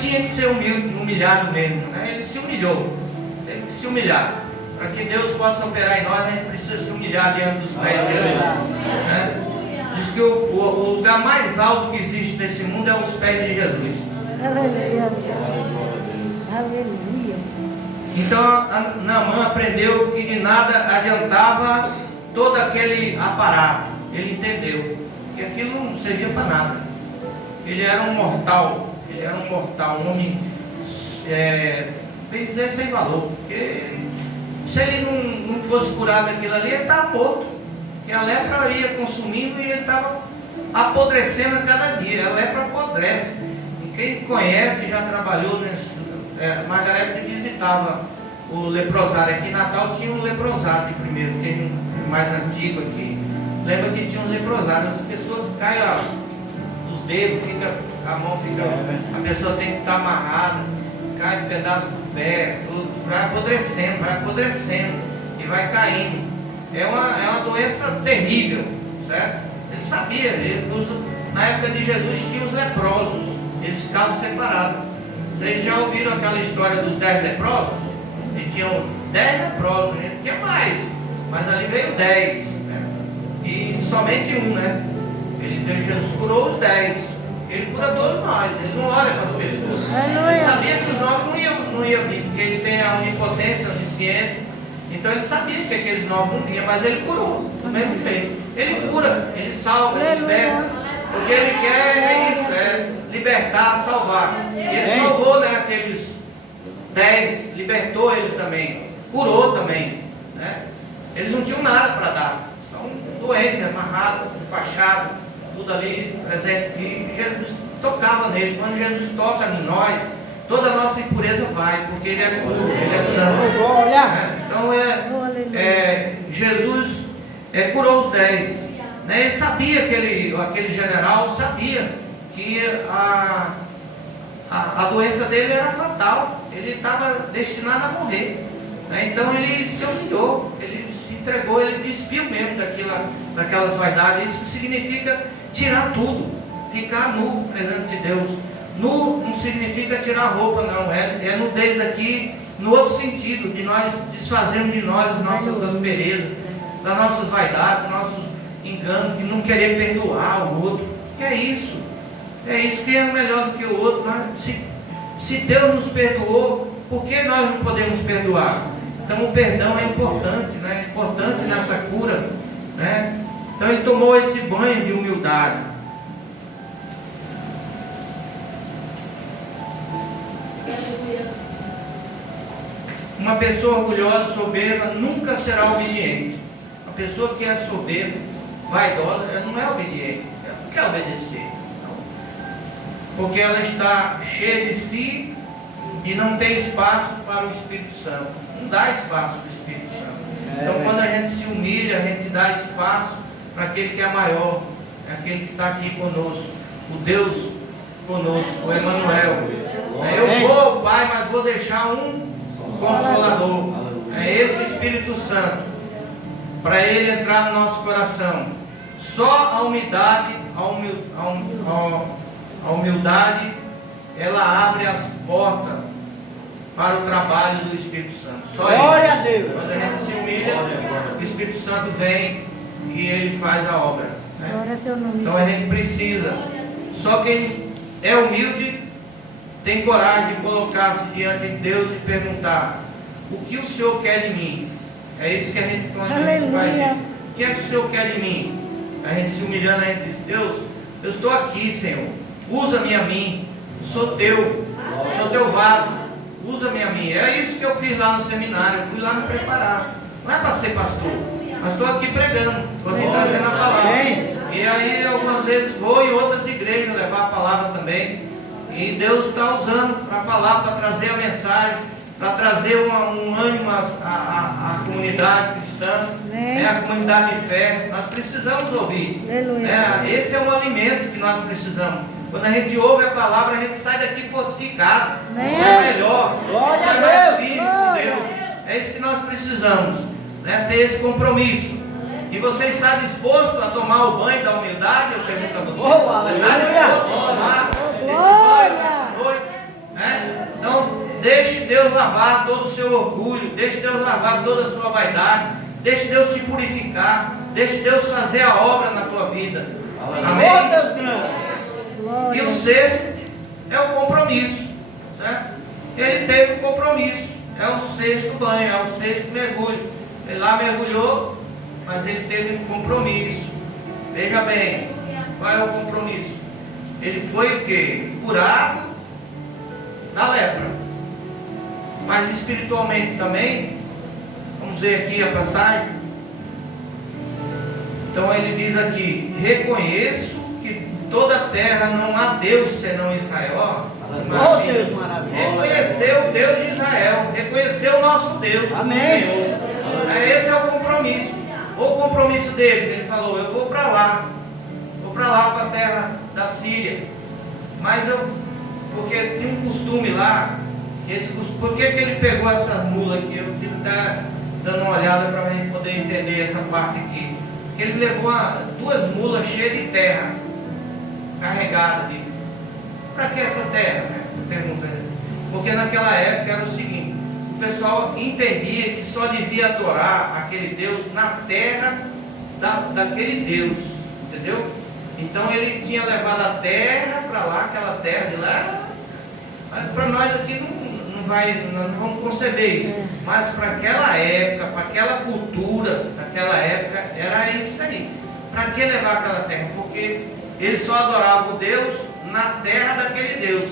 tinha que ser humilhado mesmo, né? Ele se humilhou. Tem que se humilhar. Para que Deus possa operar em nós, a gente precisa se humilhar diante dos pés de Jesus, né? Diz que o lugar mais alto que existe nesse mundo é os pés de Jesus. Aleluia. Aleluia. Então a Naamã aprendeu que de nada adiantava todo aquele aparato. Ele entendeu que aquilo não servia para nada. Ele era um mortal, um homem, bem dizer, sem valor. Porque se ele não fosse curado daquilo ali, ele estava morto. E a lepra ia consumindo e ele estava apodrecendo a cada dia. A lepra apodrece. E quem conhece, já trabalhou nesse. Margarete visitava o leprosário. Aqui em Natal tinha um leprosário de primeiro, tem um mais antigo aqui. Lembra que tinha um leprosário. As pessoas caem os dedos, a mão fica. A pessoa tem que estar amarrada, cai um pedaço do pé, vai apodrecendo e vai caindo. É uma doença terrível, certo? Ele sabia, na época de Jesus tinha os leprosos, eles ficavam separados. Vocês já ouviram aquela história dos 10 leprosos? Eles tinham 10 leprosos, ele tinha mais, mas ali veio 10, né? E somente um, né? Jesus curou os 10, ele cura todos nós, ele não olha para as pessoas. Ele sabia que os 9 não iam vir, porque ele tem a onipotência, a onisciência. Então ele sabia que aqueles 9 não vinham, mas ele curou, do mesmo jeito. Ele cura, ele salva, ele liberta. O que ele quer é isso, libertar, salvar. E ele salvou, né, 10, libertou eles também, curou também, né? Eles não tinham nada para dar, são doentes, amarrados, fachados, tudo ali presente. E Jesus tocava nele. Quando Jesus toca em nós, toda a nossa impureza vai, porque Ele é puro, Ele é santo. Né? Então Jesus curou os 10. Né? Ele sabia, aquele general sabia que a doença dele era fatal. Ele estava destinado a morrer. Né? Então ele se humilhou, ele se entregou, ele despiu mesmo daquelas vaidades. Isso significa tirar tudo, ficar nu perante de Deus. Nu não significa tirar a roupa, não. É nudez aqui no outro sentido, de nós desfazermos de nós as nossas asperezas, das nossas vaidades, dos nossos enganos, de não querer perdoar o outro. Que é isso? É isso que é melhor do que o outro. Se Deus nos perdoou, por que nós não podemos perdoar? Então o perdão é importante, né? É importante nessa cura, né? Então ele tomou esse banho de humildade. Uma pessoa orgulhosa, soberba, nunca será obediente. Uma pessoa que é soberba, vaidosa, ela não é obediente, ela não quer obedecer. Porque ela está cheia de si e não tem espaço para o Espírito Santo. Não dá espaço para o Espírito Santo. Então quando a gente se humilha, a gente dá espaço para aquele que é maior, aquele que está aqui conosco, o Deus conosco, o Emmanuel. Eu vou, Pai, mas vou deixar um Consolador. É esse Espírito Santo, para ele entrar no nosso coração. Só a humildade, a humildade, ela abre as portas para o trabalho do Espírito Santo. Só Glória ele. a Deus. Quando a gente se humilha, o Espírito Santo vem e ele faz a obra. Né? Glória a teu nome, Então a gente precisa. Só quem é humilde tem coragem de colocar-se diante de Deus e perguntar: o que o Senhor quer de mim? É isso que a gente faz. O que é que o Senhor quer de mim? A gente se humilhando, a gente diz: Deus, eu estou aqui, Senhor, usa-me a mim, sou teu vaso, usa-me a mim. É isso que eu fiz lá no seminário, eu fui lá me preparar. Não é para ser pastor, mas estou aqui pregando, estou aqui trazendo a palavra. E aí algumas vezes vou em outras igrejas levar a palavra também. E Deus está usando para falar, para trazer a mensagem, para trazer um ânimo à comunidade cristã, né, à comunidade de fé. Nós precisamos ouvir. Né? Esse é um alimento que nós precisamos. Quando a gente ouve a palavra, a gente sai daqui fortificado. Isso é melhor, isso é mais firme com Deus. É isso que nós precisamos, né? Ter esse compromisso. E você está disposto a tomar o banho da humildade? Eu pergunto a você. Está disposto a tomar esse banho essa noite? Né? Então, deixe Deus lavar todo o seu orgulho, deixe Deus lavar toda a sua vaidade, deixe Deus te purificar, deixe Deus fazer a obra na tua vida. Amém? E o sexto é o compromisso. Certo? Ele teve um compromisso. É o sexto banho, é o sexto mergulho. Ele lá mergulhou, mas ele teve um compromisso. Veja bem, qual é o compromisso? Ele foi o quê? Curado da lepra. Mas espiritualmente também, vamos ver aqui a passagem. Então ele diz aqui: reconheço que toda a terra não há Deus senão Israel. Maravilha. Reconheceu o Deus de Israel, reconheceu o nosso Deus. Amém. Esse é o compromisso. O compromisso dele, ele falou: eu vou para lá, para a terra da Síria. Mas porque tinha um costume lá, por que ele pegou essas mulas aqui? Eu tive que estar dando uma olhada para a gente poder entender essa parte aqui. Ele levou 2 mulas cheias de terra, carregadas de. Para que essa terra? Pergunta. Porque naquela época era o seguinte: o pessoal entendia que só devia adorar aquele Deus na terra daquele Deus, entendeu? Então ele tinha levado a terra para lá, aquela terra de lá. Para nós aqui não vamos conceber isso, mas para aquela época, para aquela cultura, naquela época, era isso aí. Para que levar aquela terra? Porque eles só adoravam o Deus na terra daquele Deus.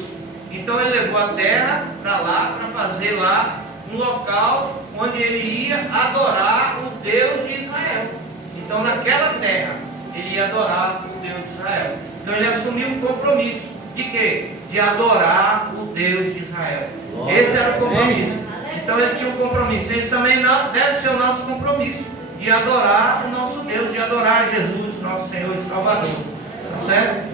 Então ele levou a terra para lá, para fazer lá um local onde ele ia adorar o Deus de Israel. Então naquela terra ele ia adorar o Deus de Israel. Então ele assumiu um compromisso de quê? De adorar o Deus de Israel. Esse era o compromisso. Então ele tinha um compromisso. Esse também deve ser o nosso compromisso, de adorar o nosso Deus, de adorar Jesus, nosso Senhor e Salvador. Tá certo?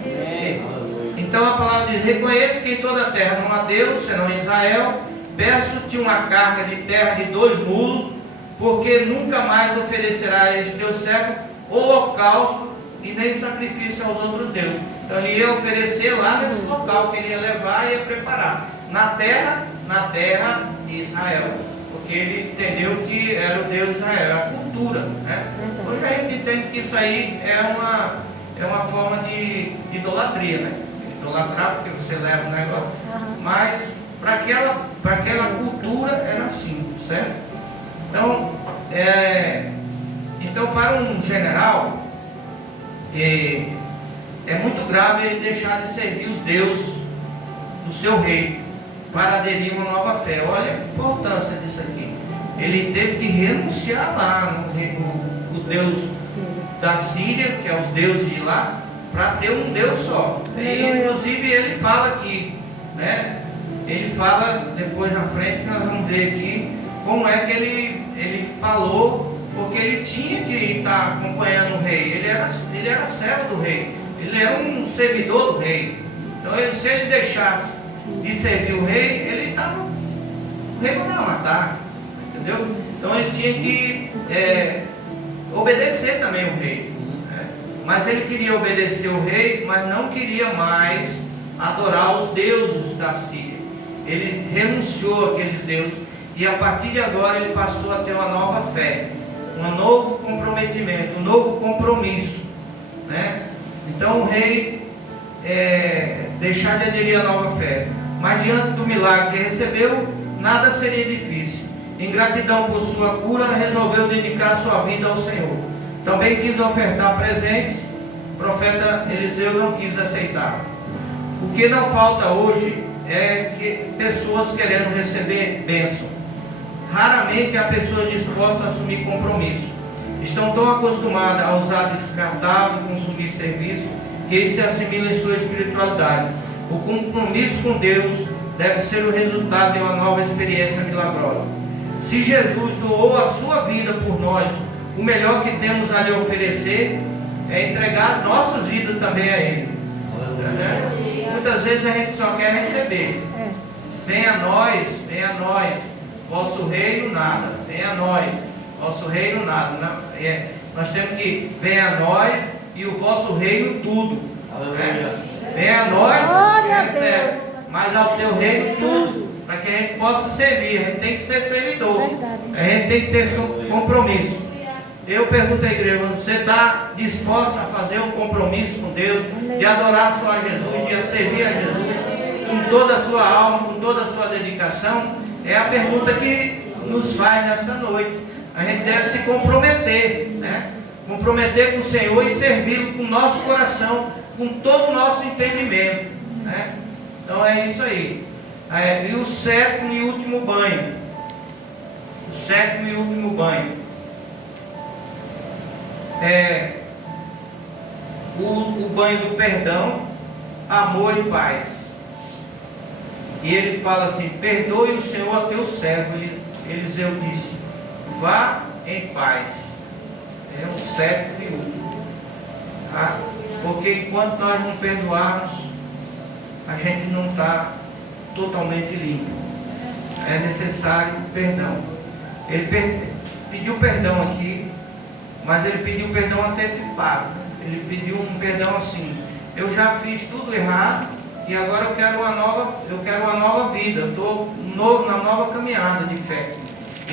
Então a palavra diz: reconheça que em toda a terra não há Deus senão em Israel. Peço-te uma carga de terra de 2 mulos, porque nunca mais oferecerá a este teu servo holocausto e nem sacrifício aos outros deuses. Então ele ia oferecer lá nesse local que ele ia levar e ia preparar na terra de Israel, porque ele entendeu que era o Deus de Israel, a cultura, né? Hoje a gente entende que isso aí é uma forma de idolatria, né? Idolatrar porque você leva o negócio, mas para aquela cultura era assim, certo? Então para um general é muito grave ele deixar de servir os deuses do seu rei para aderir a uma nova fé. Olha a importância disso aqui. Ele teve que renunciar lá no Deus da Síria, que é os deuses de lá, para ter um Deus só. E inclusive ele fala aqui, né? Ele fala depois na frente, nós vamos ver aqui como é que ele falou, porque ele tinha que estar acompanhando o rei. Ele era servo do rei, ele era um servidor do rei. Então se ele deixasse de servir o rei, o rei não ia matar, entendeu? Então ele tinha que obedecer também o rei, né? Mas ele queria obedecer o rei, mas não queria mais adorar os deuses da Síria. Ele renunciou àqueles deuses e a partir de agora ele passou a ter uma nova fé, um novo comprometimento, um novo compromisso, né? Então o rei deixar de aderir à nova fé, mas diante do milagre que recebeu, nada seria difícil. Em gratidão por sua cura, resolveu dedicar sua vida ao Senhor. Também quis ofertar presentes, o profeta Eliseu não quis aceitar. O que não falta hoje é que pessoas querendo receber bênção. Raramente há pessoas dispostas a assumir compromisso. Estão tão acostumadas a usar descartável, consumir serviço, que isso se assimila em sua espiritualidade. O compromisso com Deus deve ser o resultado de uma nova experiência milagrosa. Se Jesus doou a sua vida por nós, o melhor que temos a lhe oferecer é entregar as nossas vidas também a Ele. Muitas vezes a gente só quer receber. Venha a nós, vosso reino nada. Venha a nós, vosso reino nada. Nós temos que venha a nós e o vosso reino tudo. Venha a nós, recebe, mas ao teu reino tudo, para que a gente possa servir. A gente tem que ser servidor. A gente tem que ter compromisso. Eu pergunto à igreja: você está disposto a fazer um compromisso com Deus, de adorar só a Jesus, de servir a Jesus com toda a sua alma, com toda a sua dedicação? É a pergunta que nos faz nesta noite. A gente deve se comprometer, né? Comprometer com o Senhor e servi-lo com o nosso coração, com todo o nosso entendimento, né? Então é isso aí. E o 7º e último banho. O 7º e último banho. O banho do perdão, amor e paz. E ele fala assim: perdoe o Senhor a teu servo. Eliseu disse: vá em paz. É o 7º e último. Porque enquanto nós não perdoarmos, a gente não está totalmente limpo. É necessário perdão. Ele pediu perdão aqui, mas ele pediu perdão antecipado. Ele pediu um perdão assim: eu já fiz tudo errado e agora eu quero uma nova vida. Eu estou na nova caminhada de fé.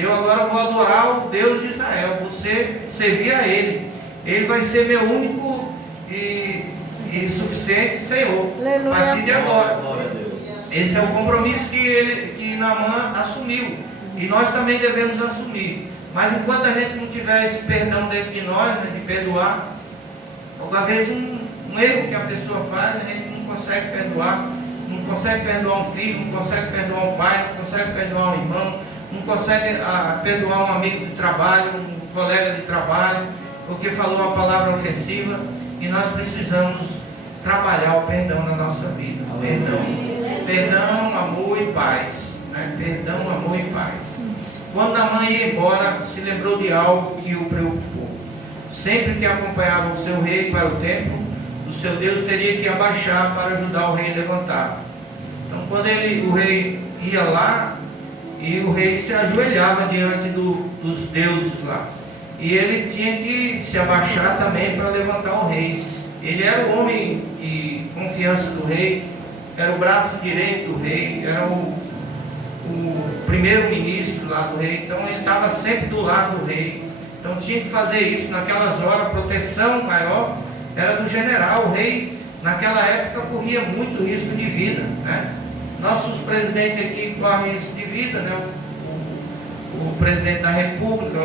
Eu agora vou adorar o Deus de Israel, vou servir a Ele. Ele vai ser meu único e suficiente Senhor. A partir de agora. Esse é o compromisso que Naamã assumiu. E nós também devemos assumir. Mas enquanto a gente não tiver esse perdão dentro de nós, né, de perdoar, alguma vez um erro que a pessoa faz, a gente não consegue perdoar, não consegue perdoar um filho, não consegue perdoar um pai, não consegue perdoar um irmão, não consegue perdoar um amigo de trabalho, um colega de trabalho, porque falou uma palavra ofensiva, e nós precisamos trabalhar o perdão na nossa vida. Perdão, amor e paz. Né? Perdão, amor e paz. Quando a mãe ia embora, se lembrou de algo que o preocupou. Sempre que acompanhava o seu rei para o templo, o seu Deus teria que abaixar para ajudar o rei a levantar. Então, quando o rei ia lá, e o rei se ajoelhava diante dos deuses lá. E ele tinha que se abaixar também para levantar o rei. Ele era o homem de confiança do rei, era o braço direito do rei, era o primeiro-ministro lá do rei, então ele estava sempre do lado do rei. Então tinha que fazer isso. Naquelas horas, a proteção maior era do general. O rei, naquela época, corria muito risco de vida, né? Nossos presidentes aqui correm risco de vida, né? O presidente da república,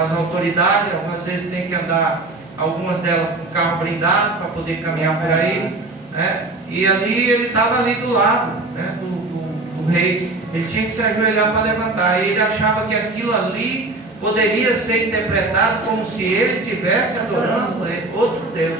as autoridades, algumas vezes tem que andar, algumas delas com carro blindado para poder caminhar por aí, né? E ali ele estava ali do lado, né, do rei. Ele tinha que se ajoelhar para levantar, e ele achava que aquilo ali poderia ser interpretado como se ele estivesse adorando outro Deus.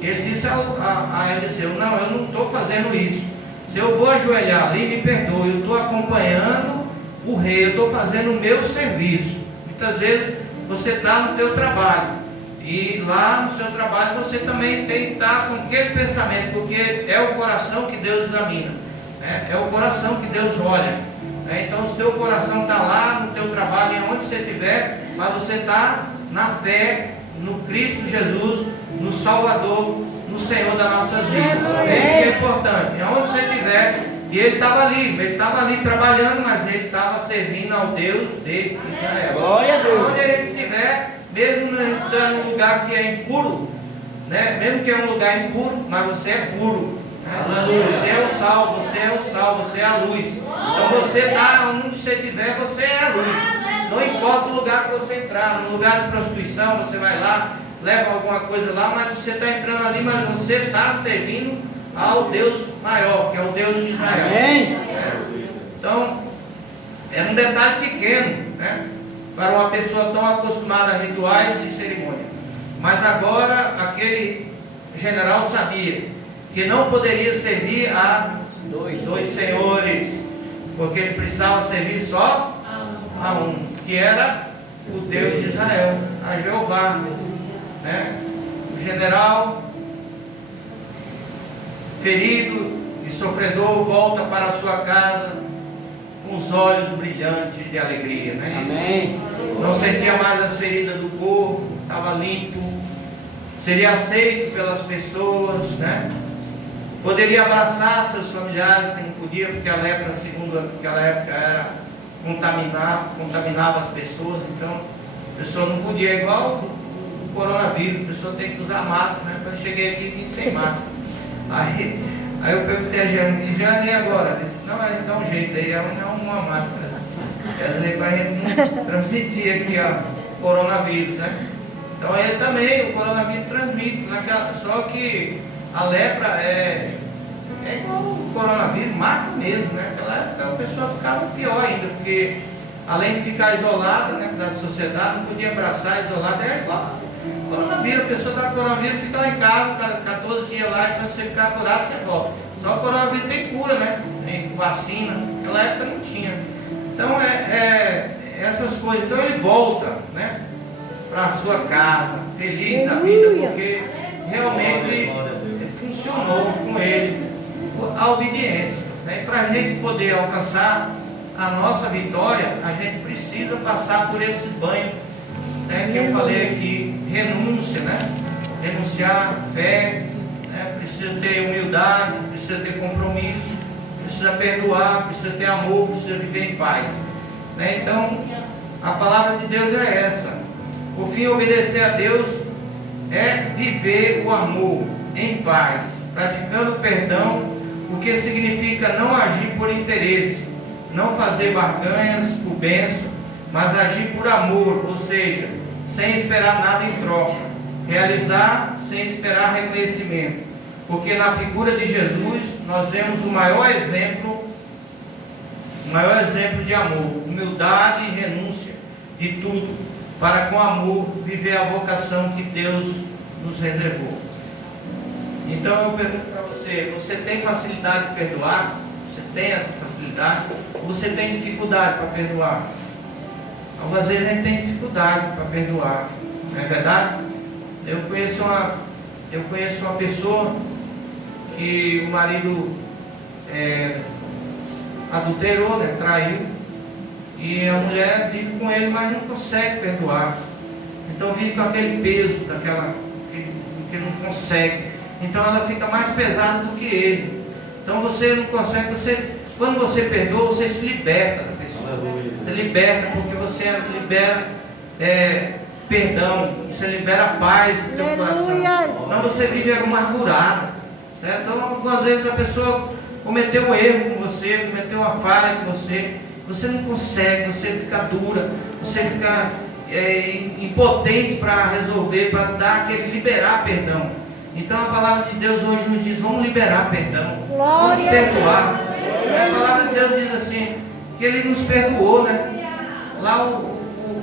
E ele disse a Eliseu: não, eu não estou fazendo isso. Se eu vou ajoelhar ali, me perdoe, eu estou acompanhando o rei, eu estou fazendo o meu serviço. Muitas vezes você está no teu trabalho, e lá no seu trabalho você também tem que estar com aquele pensamento, porque é o coração que Deus examina, né? É o coração que Deus olha, né? Então, se o teu coração está lá no teu trabalho, e onde você estiver, mas você está na fé no Cristo Jesus, no Salvador, no Senhor das nossas vidas. É isso que é importante. Aonde você estiver, e ele estava ali trabalhando, mas ele estava servindo ao Deus de Israel. Glória a Deus. Onde ele estiver, mesmo num lugar que é impuro, né? Mesmo que é um lugar impuro, mas você é puro, né? Você é o sal, você é a luz. Então você está onde você estiver, você é a luz. Não importa o lugar que você entrar, no lugar de prostituição, você vai lá, leva alguma coisa lá, mas você está entrando ali, mas você está servindo ao Deus maior, que é o Deus de Israel. Amém. Então, é um detalhe pequeno, né, para uma pessoa tão acostumada a rituais e cerimônias. Mas agora, aquele general sabia que não poderia servir a dois senhores, porque ele precisava servir só a um, que era o Deus de Israel, a Jeová, né? O general, ferido e sofredor, volta para a sua casa com os olhos brilhantes de alegria, não é isso? Amém. Não sentia mais as feridas do corpo, estava limpo, seria aceito pelas pessoas, né? Poderia abraçar seus familiares, que não podia, porque a lepra, segundo aquela época, contaminava as pessoas. Então a pessoa não podia, igual o coronavírus, a pessoa tem que usar máscara, né? Eu cheguei aqui e vim sem máscara. Aí eu perguntei a Jane, e agora? Ela disse: não, a gente dá um jeito aí, uma máscara. Quer dizer, para a gente não transmitir aqui o coronavírus, né? Então ele também, o coronavírus transmite, só que a lepra é igual o coronavírus, mata mesmo, né? Naquela época a pessoa ficava pior ainda, porque além de ficar isolada, né, da sociedade, não podia abraçar, isolada, é igual o coronavírus. A pessoa dá coronavírus, fica lá em casa, 14 dias lá, e quando você ficar curado, você volta. Só o coronavírus tem cura, né? Tem vacina, naquela época não tinha. Então essas coisas. Então ele volta, né, para a sua casa, feliz da vida, porque realmente funcionou com ele a obediência, né? Para a gente poder alcançar a nossa vitória, a gente precisa passar por esse banho, né, que eu falei aqui, renúncia, né? Renunciar, fé, né? Precisa ter humildade, precisa ter compromisso, precisa perdoar, precisa ter amor, precisa viver em paz, né? Então a palavra de Deus é essa. Por fim, obedecer a Deus é viver o amor em paz, praticando o perdão, o que significa não agir por interesse, não fazer barganhas por bênção, mas agir por amor, ou seja, sem esperar nada em troca, realizar sem esperar reconhecimento, porque na figura de Jesus nós vemos o maior exemplo de amor, humildade e renúncia de tudo, para com amor viver a vocação que Deus nos reservou. Então eu pergunto para você, você tem facilidade de perdoar? Você tem essa facilidade? Ou você tem dificuldade para perdoar? Algumas vezes a gente tem dificuldade para perdoar, não é verdade? Eu conheço uma pessoa que o marido adulterou, né, traiu, e a mulher vive com ele, mas não consegue perdoar. Então vive com aquele peso, que não consegue. Então ela fica mais pesada do que ele. Então você não consegue, quando você perdoa, você se liberta da pessoa. Você liberta, porque você libera perdão, você libera paz no teu coração. Não você vive amargurado, certo? Então algumas vezes a pessoa cometeu um erro com você, cometeu uma falha com você não consegue, você fica dura, você fica impotente para resolver, para liberar perdão. Então a palavra de Deus hoje nos diz, vamos liberar perdão, vamos perdoar. A palavra de Deus diz assim, que Ele nos perdoou, né? Lá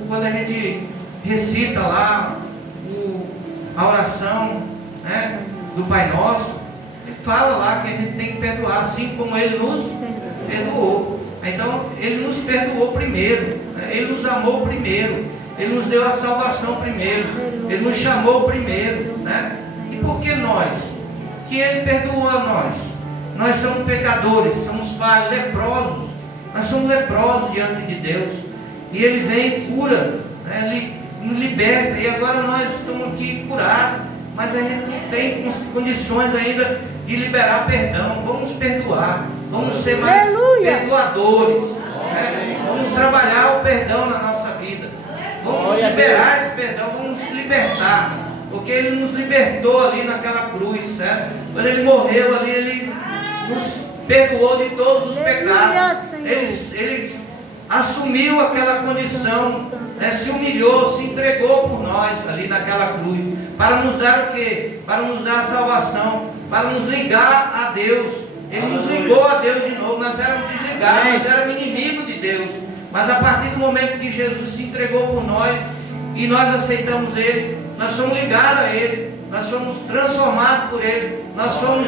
quando a gente recita lá a oração, né, do Pai Nosso, Ele fala lá que a gente tem que perdoar, assim como Ele nos perdoou. Então Ele nos perdoou primeiro, né? Ele nos amou primeiro, Ele nos deu a salvação primeiro, Ele nos chamou primeiro, né? E por que nós? Que Ele perdoou a nós. Nós somos pecadores, somos falhos, leprosos. Nós somos leprosos diante de Deus. E Ele vem e cura, né? Ele nos liberta. E agora nós estamos aqui curados, mas a gente não tem condições ainda de liberar perdão. Vamos perdoar, vamos ser mais perdoadores, né? Vamos trabalhar o perdão na nossa vida. Vamos liberar esse perdão, vamos nos libertar. Porque Ele nos libertou ali naquela cruz, certo? Quando Ele morreu ali, Ele nos perdoou de todos os pecados. Ele assumiu aquela condição, né? Se humilhou, se entregou por nós ali naquela cruz, para nos dar o quê? Para nos dar a salvação, para nos ligar a Deus. Ele nos ligou a Deus de novo. Nós éramos desligados, nós éramos inimigos de Deus, mas a partir do momento que Jesus se entregou por nós e nós aceitamos Ele, nós somos ligados a Ele, nós somos transformados por Ele, nós somos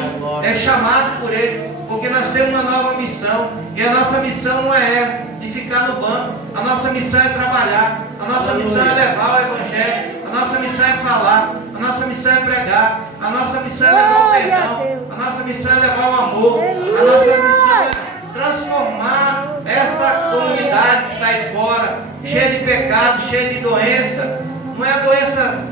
chamados por Ele, porque nós temos uma nova missão. E a nossa missão não é de ficar no banco, a nossa missão é trabalhar, a nossa missão é levar o Evangelho, a nossa missão é falar, a nossa missão é pregar, a nossa missão é levar o perdão, a nossa missão é levar o amor, a nossa missão é transformar essa comunidade que está aí fora, cheia de pecado, cheia de doença. Não é a doença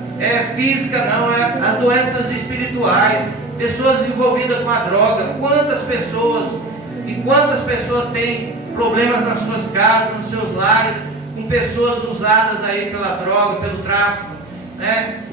física, não, é as doenças espirituais. Pessoas envolvidas com a droga. Quantas pessoas têm problemas nas suas casas, nos seus lares, com pessoas usadas aí pela droga, pelo tráfico, né?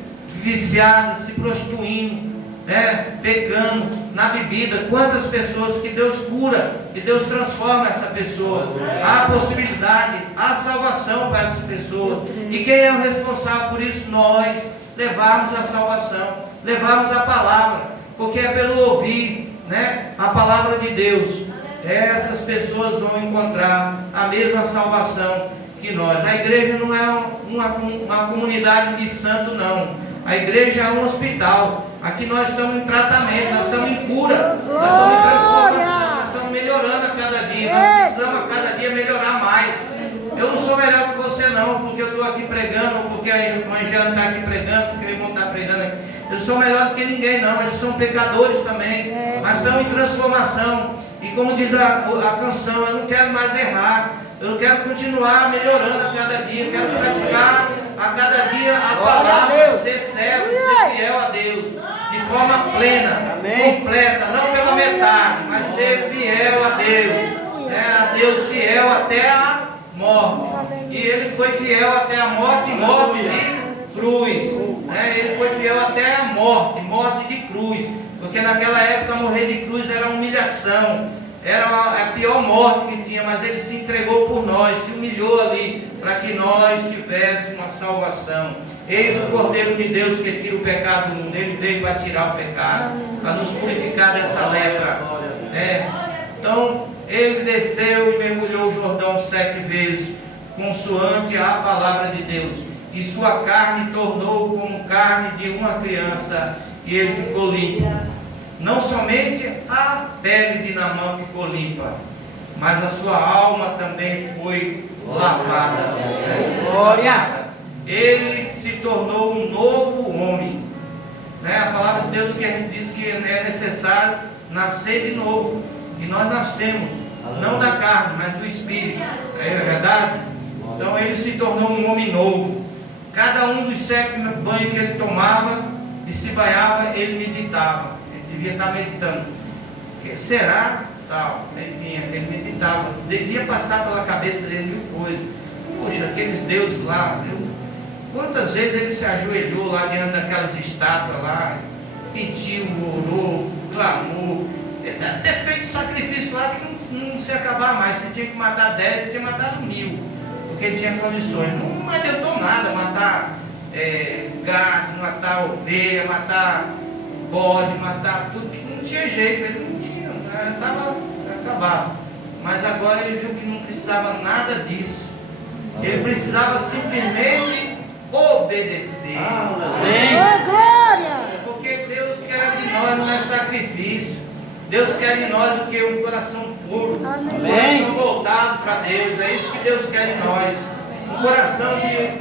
Viciadas, se prostituindo, né? Pecando na bebida. Quantas pessoas que Deus cura, que Deus transforma essa pessoa. Há possibilidade, há salvação para essas pessoas. E quem é o responsável por isso? Nós levarmos a salvação, levarmos a palavra, porque é pelo ouvir, né, a palavra de Deus. Essas pessoas vão encontrar a mesma salvação que nós. A igreja não é uma comunidade de santo, não. A igreja é um hospital. Aqui nós estamos em tratamento, nós estamos em cura, nós estamos em transformação, nós estamos melhorando a cada dia. Nós precisamos a cada dia melhorar mais. Eu não sou melhor que você não, porque eu estou aqui pregando, porque a irmã Jeane está aqui pregando, porque o irmão está pregando aqui. Eu sou melhor do que ninguém não, eles são pecadores também, mas estão em transformação. E como diz a canção, eu não quero mais errar, eu quero continuar melhorando a cada dia, eu quero praticar a cada dia a palavra, ser servo, ser fiel a Deus, de forma plena, completa, não pela metade, mas ser fiel a Deus, a Deus fiel até a morte. E Ele foi fiel até a morte, morte de cruz, Ele foi fiel até a morte de cruz, porque naquela época morrer de cruz era humilhação, era a pior morte que tinha, mas Ele se entregou por nós, se humilhou ali, para que nós tivéssemos uma salvação. Eis o Cordeiro de Deus que tira o pecado do mundo. Ele veio para tirar o pecado, para nos purificar dessa lepra. Então ele desceu e mergulhou o Jordão 7 vezes, consoante a palavra de Deus, e sua carne tornou como carne de uma criança, e ele ficou limpo. Não somente a pele de Naamã ficou limpa, mas a sua alma também foi lavada. Glória! Ele se tornou um novo homem. A palavra de Deus diz que é necessário nascer de novo. E nós nascemos, não da carne, mas do Espírito. É verdade? Então ele se tornou um homem novo. Cada um dos 7 banhos que ele tomava e se banhava, ele meditava. Ele devia estar meditando. Que será? Tal. Ele meditava. Devia passar pela cabeça dele 1000 coisas. Poxa, aqueles deuses lá. Quantas vezes ele se ajoelhou lá diante daquelas estátuas lá, pediu, orou, clamou. Ele deve ter feito sacrifício lá que não se acabar mais. Se tinha que matar 10, ele tinha matado 1000. Porque ele tinha condições. Não adiantou nada matar gado, matar ovelha, matar bode, matar tudo. Não tinha jeito, ele não tinha, estava acabado. Mas agora ele viu que não precisava nada disso. Ele precisava simplesmente obedecer. Oh, glória! Porque Deus quer de nós não é sacrifício. Deus quer de nós o que? Um coração puro, um coração voltado para Deus. É isso que Deus quer de nós. Um coração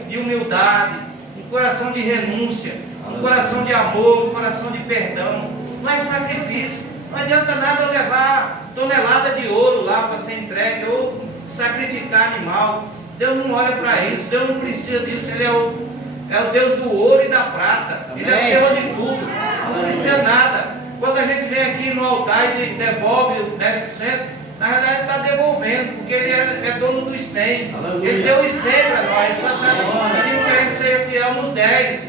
de humildade, um coração de renúncia, um coração de amor, um coração de perdão. Não é sacrifício. Não adianta nada eu levar tonelada de ouro lá para ser entregue ou sacrificar animal. Deus não olha para isso. Deus não precisa disso. Ele é o Deus do ouro e da prata. Ele é o Senhor de tudo. Não precisa nada. Quando a gente vem aqui no altar e devolve 10%, na verdade está devolvendo, porque ele é dono dos 100. Ele deu os 100 para nós, só está pedindo que a gente seja fiel nos 10.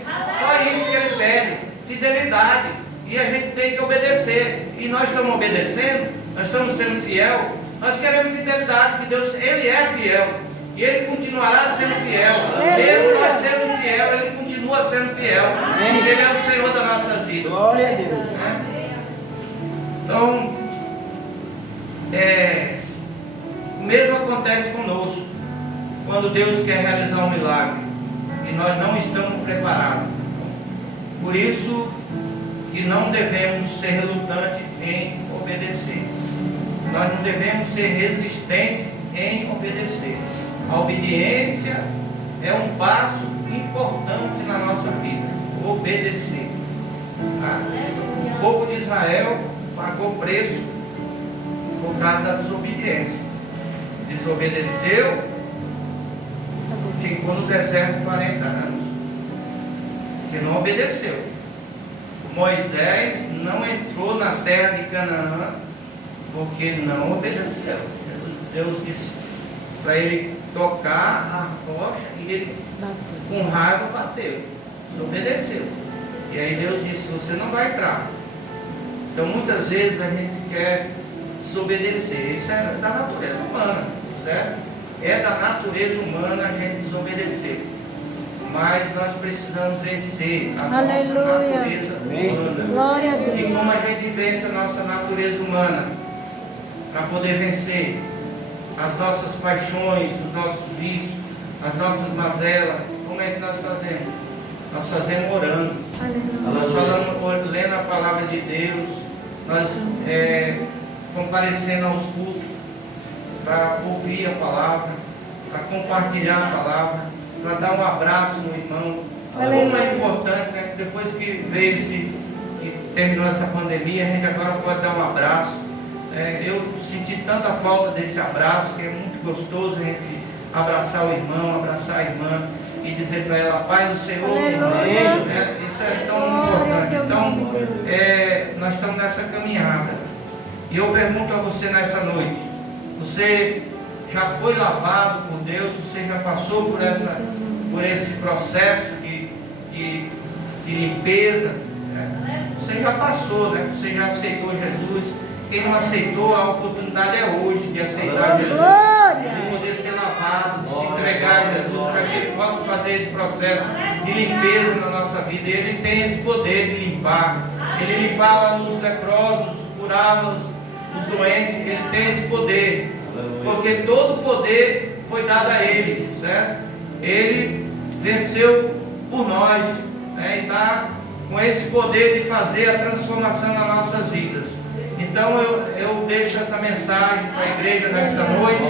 Só isso que ele pede, fidelidade. E a gente tem que obedecer. E nós estamos obedecendo, nós estamos sendo fiel. Nós queremos fidelidade, porque Deus, Ele é fiel. E Ele continuará sendo fiel. Mesmo nós sendo fiel, Ele continua sendo fiel. Porque Ele é o Senhor das nossas vidas. Glória a Deus. Então, o mesmo acontece conosco. Quando Deus quer realizar um milagre e nós não estamos preparados. Por isso que não devemos ser relutantes em obedecer. Nós não devemos ser resistentes em obedecer. A obediência é um passo importante na nossa vida. Obedecer. O povo de Israel pagou preço por causa da desobediência. Desobedeceu, ficou no deserto 40 anos. Porque não obedeceu. Moisés não entrou na terra de Canaã porque não obedeceu. Deus disse para ele tocar a rocha e ele com raiva bateu. Desobedeceu. E aí Deus disse, você não vai entrar. Então muitas vezes a gente quer desobedecer. Isso é da natureza humana, certo? É da natureza humana a gente desobedecer. Mas nós precisamos vencer a nossa natureza humana. Glória a Deus. E como a gente vence a nossa natureza humana? Para poder vencer as nossas paixões, os nossos vícios, as nossas mazelas. Como é que nós fazemos? Nós fazemos orando. Nós falamos, lendo a palavra de Deus. Nós comparecendo aos cultos para ouvir a palavra, para compartilhar a palavra, para dar um abraço no irmão. Como é importante, né? Depois que que terminou essa pandemia, a gente agora pode dar um abraço. Eu senti tanta falta desse abraço, que é muito gostoso a gente abraçar o irmão, abraçar a irmã e dizer para ela, paz do Senhor, irmão. Isso é tão importante. Então, nós estamos nessa caminhada. E eu pergunto a você nessa noite, você já foi lavado por Deus? Você já passou por esse processo de limpeza? Você já passou, né? Você já aceitou Jesus. Quem não aceitou, a oportunidade é hoje de aceitar Jesus, de poder ser lavado, se entregar a Jesus, para que Ele possa fazer esse processo de limpeza na nossa vida. E Ele tem esse poder de limpar. Ele limpava os leprosos, curava os doentes, Ele tem esse poder, porque todo poder foi dado a Ele, certo? Ele venceu por nós, né? E está com esse poder de fazer a transformação nas nossas vidas. Então eu deixo essa mensagem para a igreja nesta noite.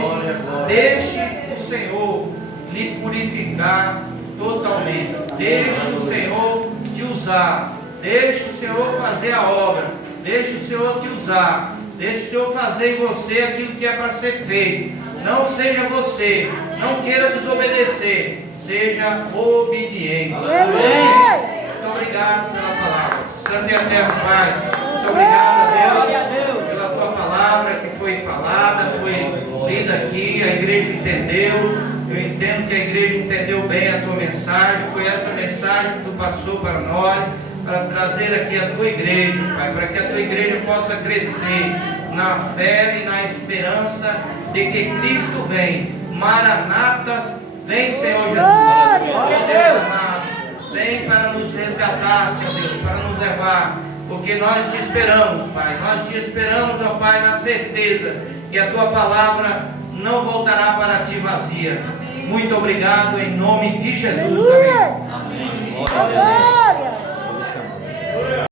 Deixe o Senhor lhe purificar totalmente. Deixe o Senhor te usar. Deixe o Senhor fazer a obra. Deixe o Senhor te usar. Deixe o Senhor fazer em você aquilo que é para ser feito. Não seja você. Não queira desobedecer. Seja obediente. Amém. Muito obrigado pela palavra. Santo e eterno Pai, muito obrigado a Deus pela tua palavra que foi falada, foi lida aqui, a igreja entendeu. Eu entendo que a igreja entendeu bem a tua mensagem. Foi essa mensagem que tu passou para nós, para trazer aqui a tua igreja, Pai, para que a tua igreja possa crescer na fé e na esperança de que Cristo vem. Maranatas, vem, Senhor Jesus. Glória a Deus. Vem para nos resgatar, Senhor Deus, para nos levar, porque nós te esperamos, Pai. Nós te esperamos, ó Pai, na certeza que a tua palavra não voltará para ti vazia. Muito obrigado, em nome de Jesus. Amém. Amém.